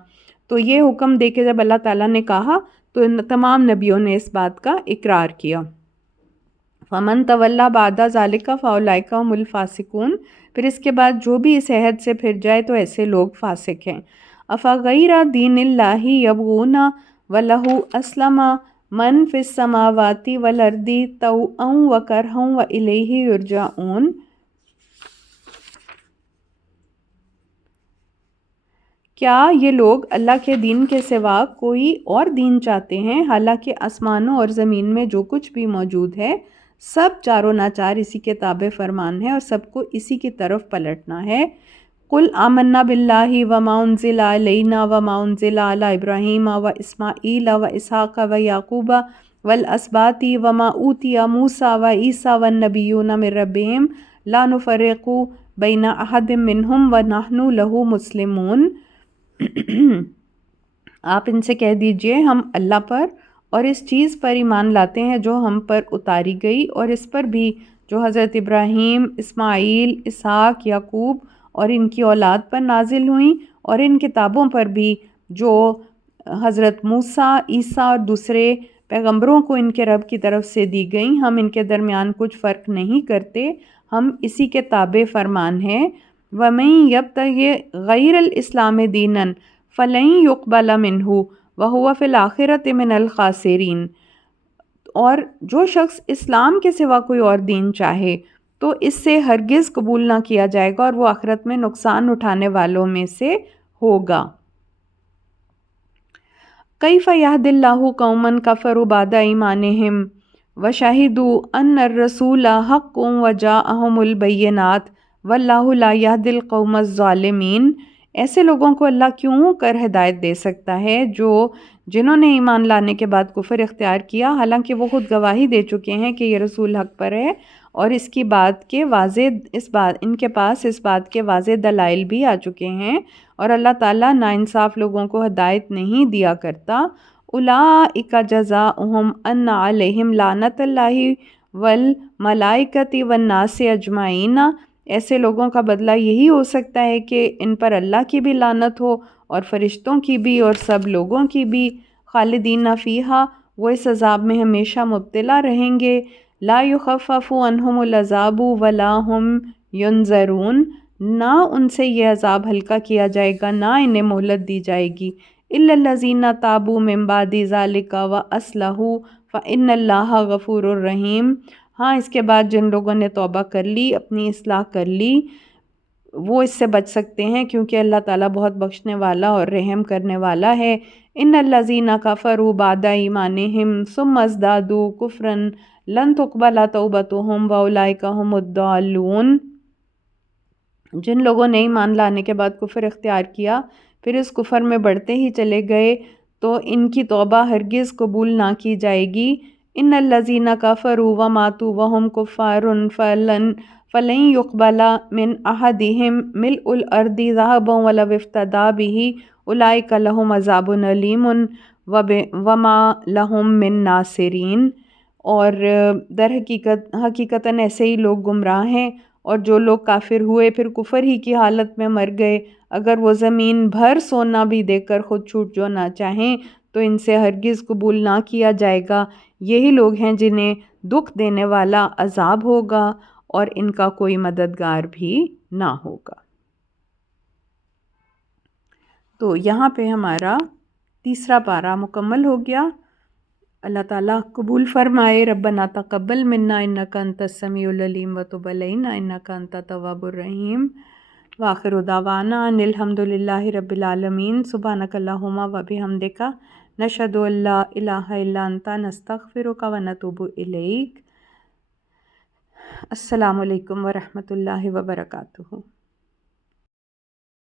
تو یہ حکم دے کے جب اللہ تعالیٰ نے کہا تو تمام نبیوں نے اس بات کا اقرار کیا۔ فَمَن تَوَلَّىٰ بَعْدَ ذَلِكَ فَأُولَٰئِكَ هُمُ الْفَاسِقُونَ۔ پھر اس کے بعد جو بھی اس عہد سے پھر جائے تو ایسے لوگ فاسق ہیں۔ أَفَغَيْرَ دِينِ اللَّهِ يَبْغُونَ وَلَهُ أَسْلَمَ مَن فِي السَّمَاوَاتِ وَالْأَرْضِ طَوْعًا وَكَرْهًا وَإِلَيْهِ يُرْجَعُونَ۔ کیا یہ لوگ اللہ کے دین کے سوا کوئی اور دین چاہتے ہیں، حالانکہ آسمانوں اور زمین میں جو کچھ بھی موجود ہے سب چاروں ناچار اسی کے تابع فرمان ہے اور سب کو اسی کی طرف پلٹنا ہے۔ قُلْ آمَنَّا بِاللَّهِ وَمَا أُنزِلَ إِلَيْنَا وَمَا أُنزِلَ عَلَىٰ إِبْرَاهِيمَ وَإِسْمَاعِيلَ وَإِسْحَاقَ وَيَعْقُوبَ وَالْأَسْبَاطِ وَمَا أُوتِيَ مُوسَىٰ وَعِيسَىٰ وَالنَّبِيُّونَ مِن رَّبِّهِمْ لَا نُفَرِّقُ بَيْنَ أَحَدٍ مِّنْهُمْ وَنَحْنُ لَهُ مُسْلِمُونَ۔ آپ ان سے کہہ دیجئے، ہم اللہ پر اور اس چیز پر ایمان لاتے ہیں جو ہم پر اتاری گئی، اور اس پر بھی جو حضرت ابراہیم، اسماعیل، اسحاق، یعقوب اور ان کی اولاد پر نازل ہوئیں، اور ان کتابوں پر بھی جو حضرت موسیٰ، عیسیٰ اور دوسرے پیغمبروں کو ان کے رب کی طرف سے دی گئیں۔ ہم ان کے درمیان کچھ فرق نہیں کرتے، ہم اسی کے تابع فرمان ہیں۔ وَمَن يَبْتَغِ غَيْرَ الْإِسْلَامِ دِينًا فَلَن يُقْبَلَ مِنْهُ وَهُوَ فِي الْآخِرَةِ مِنَ الْخَاسِرِينَ۔ اور جو شخص اسلام کے سوا کوئی اور دین چاہے تو اس سے ہرگز قبول نہ کیا جائے گا اور وہ آخرت میں نقصان اٹھانے والوں میں سے ہوگا۔ کیف یہدی اللہ قوما کفروا بعد ایمانہم وشہدوا ان الرسول حق وجاءہم البینات واللہ لا یہدی القوم الظالمین۔ ایسے لوگوں کو اللہ کیوں کر ہدایت دے سکتا ہے جنہوں نے ایمان لانے کے بعد کفر اختیار کیا، حالانکہ وہ خود گواہی دے چکے ہیں کہ یہ رسول حق پر ہے اور ان کے پاس اس بات کے واضح دلائل بھی آ چکے ہیں، اور اللہ تعالیٰ ناانصاف لوگوں کو ہدایت نہیں دیا کرتا۔ اولئک جزاؤہم ان علیہم لعنت اللہ والملائکۃ والناس اجمعین۔ ایسے لوگوں کا بدلہ یہی ہو سکتا ہے کہ ان پر اللہ کی بھی لعنت ہو اور فرشتوں کی بھی اور سب لوگوں کی بھی، خالدین فیہا، وہ اس عذاب میں ہمیشہ مبتلا رہیں گے، لا یخفف عنہم العذاب ولا ہم ینظرون، نہ ان سے یہ عذاب ہلکا کیا جائے گا، نہ انہیں مہلت دی جائے گی، الا الذین تابوا من بعد ذلک واصلحوا فان اللہ غفور رحیم۔ ہاں، اس کے بعد جن لوگوں نے توبہ کر لی، اپنی اصلاح کر لی، وہ اس سے بچ سکتے ہیں کیونکہ اللہ تعالیٰ بہت بخشنے والا اور رحم کرنے والا ہے۔ ان الذین کفروا بعد ایمانہم ثم ازدادوا کفرا لن تقبل توبتہم واولئک ھم الضالون۔ جن لوگوں نے ایمان لانے کے بعد کفر اختیار کیا پھر اس کفر میں بڑھتے ہی چلے گئے تو ان کی توبہ ہرگز قبول نہ کی جائے گی۔ ان الذین کفروا وماتوا وهم کفار فلن يقبل من احدهم ملء الارض ذهبا ولو افتدى به اولئک لهم عذاب علیم وما لهم من ناصرین۔ اور در حقیقتاً ایسے ہی لوگ گمراہ ہیں، اور جو لوگ کافر ہوئے پھر کفر ہی کی حالت میں مر گئے، اگر وہ زمین بھر سونا بھی دے کر خود چھوٹ جو نہ چاہیں تو ان سے ہرگز قبول نہ کیا جائے گا۔ یہی لوگ ہیں جنہیں دکھ دینے والا عذاب ہوگا اور ان کا کوئی مددگار بھی نہ ہوگا۔ تو یہاں پہ ہمارا تیسرا پارہ مکمل ہو گیا۔ اللہ تعالیٰ قبول فرمائے۔ ربنا تقبل منا انک انت السمیع العلیم وتب علینا انک انت التواب الرحیم، وآخر دعوانا ان الحمد للہ رب العالمین۔ سبحانک اللہم وبحمدک، نشہد ان لا الہ الا انت، نستغفرک ونتوب الیک۔ السلام علیکم ورحمۃ اللہ وبرکاتہ۔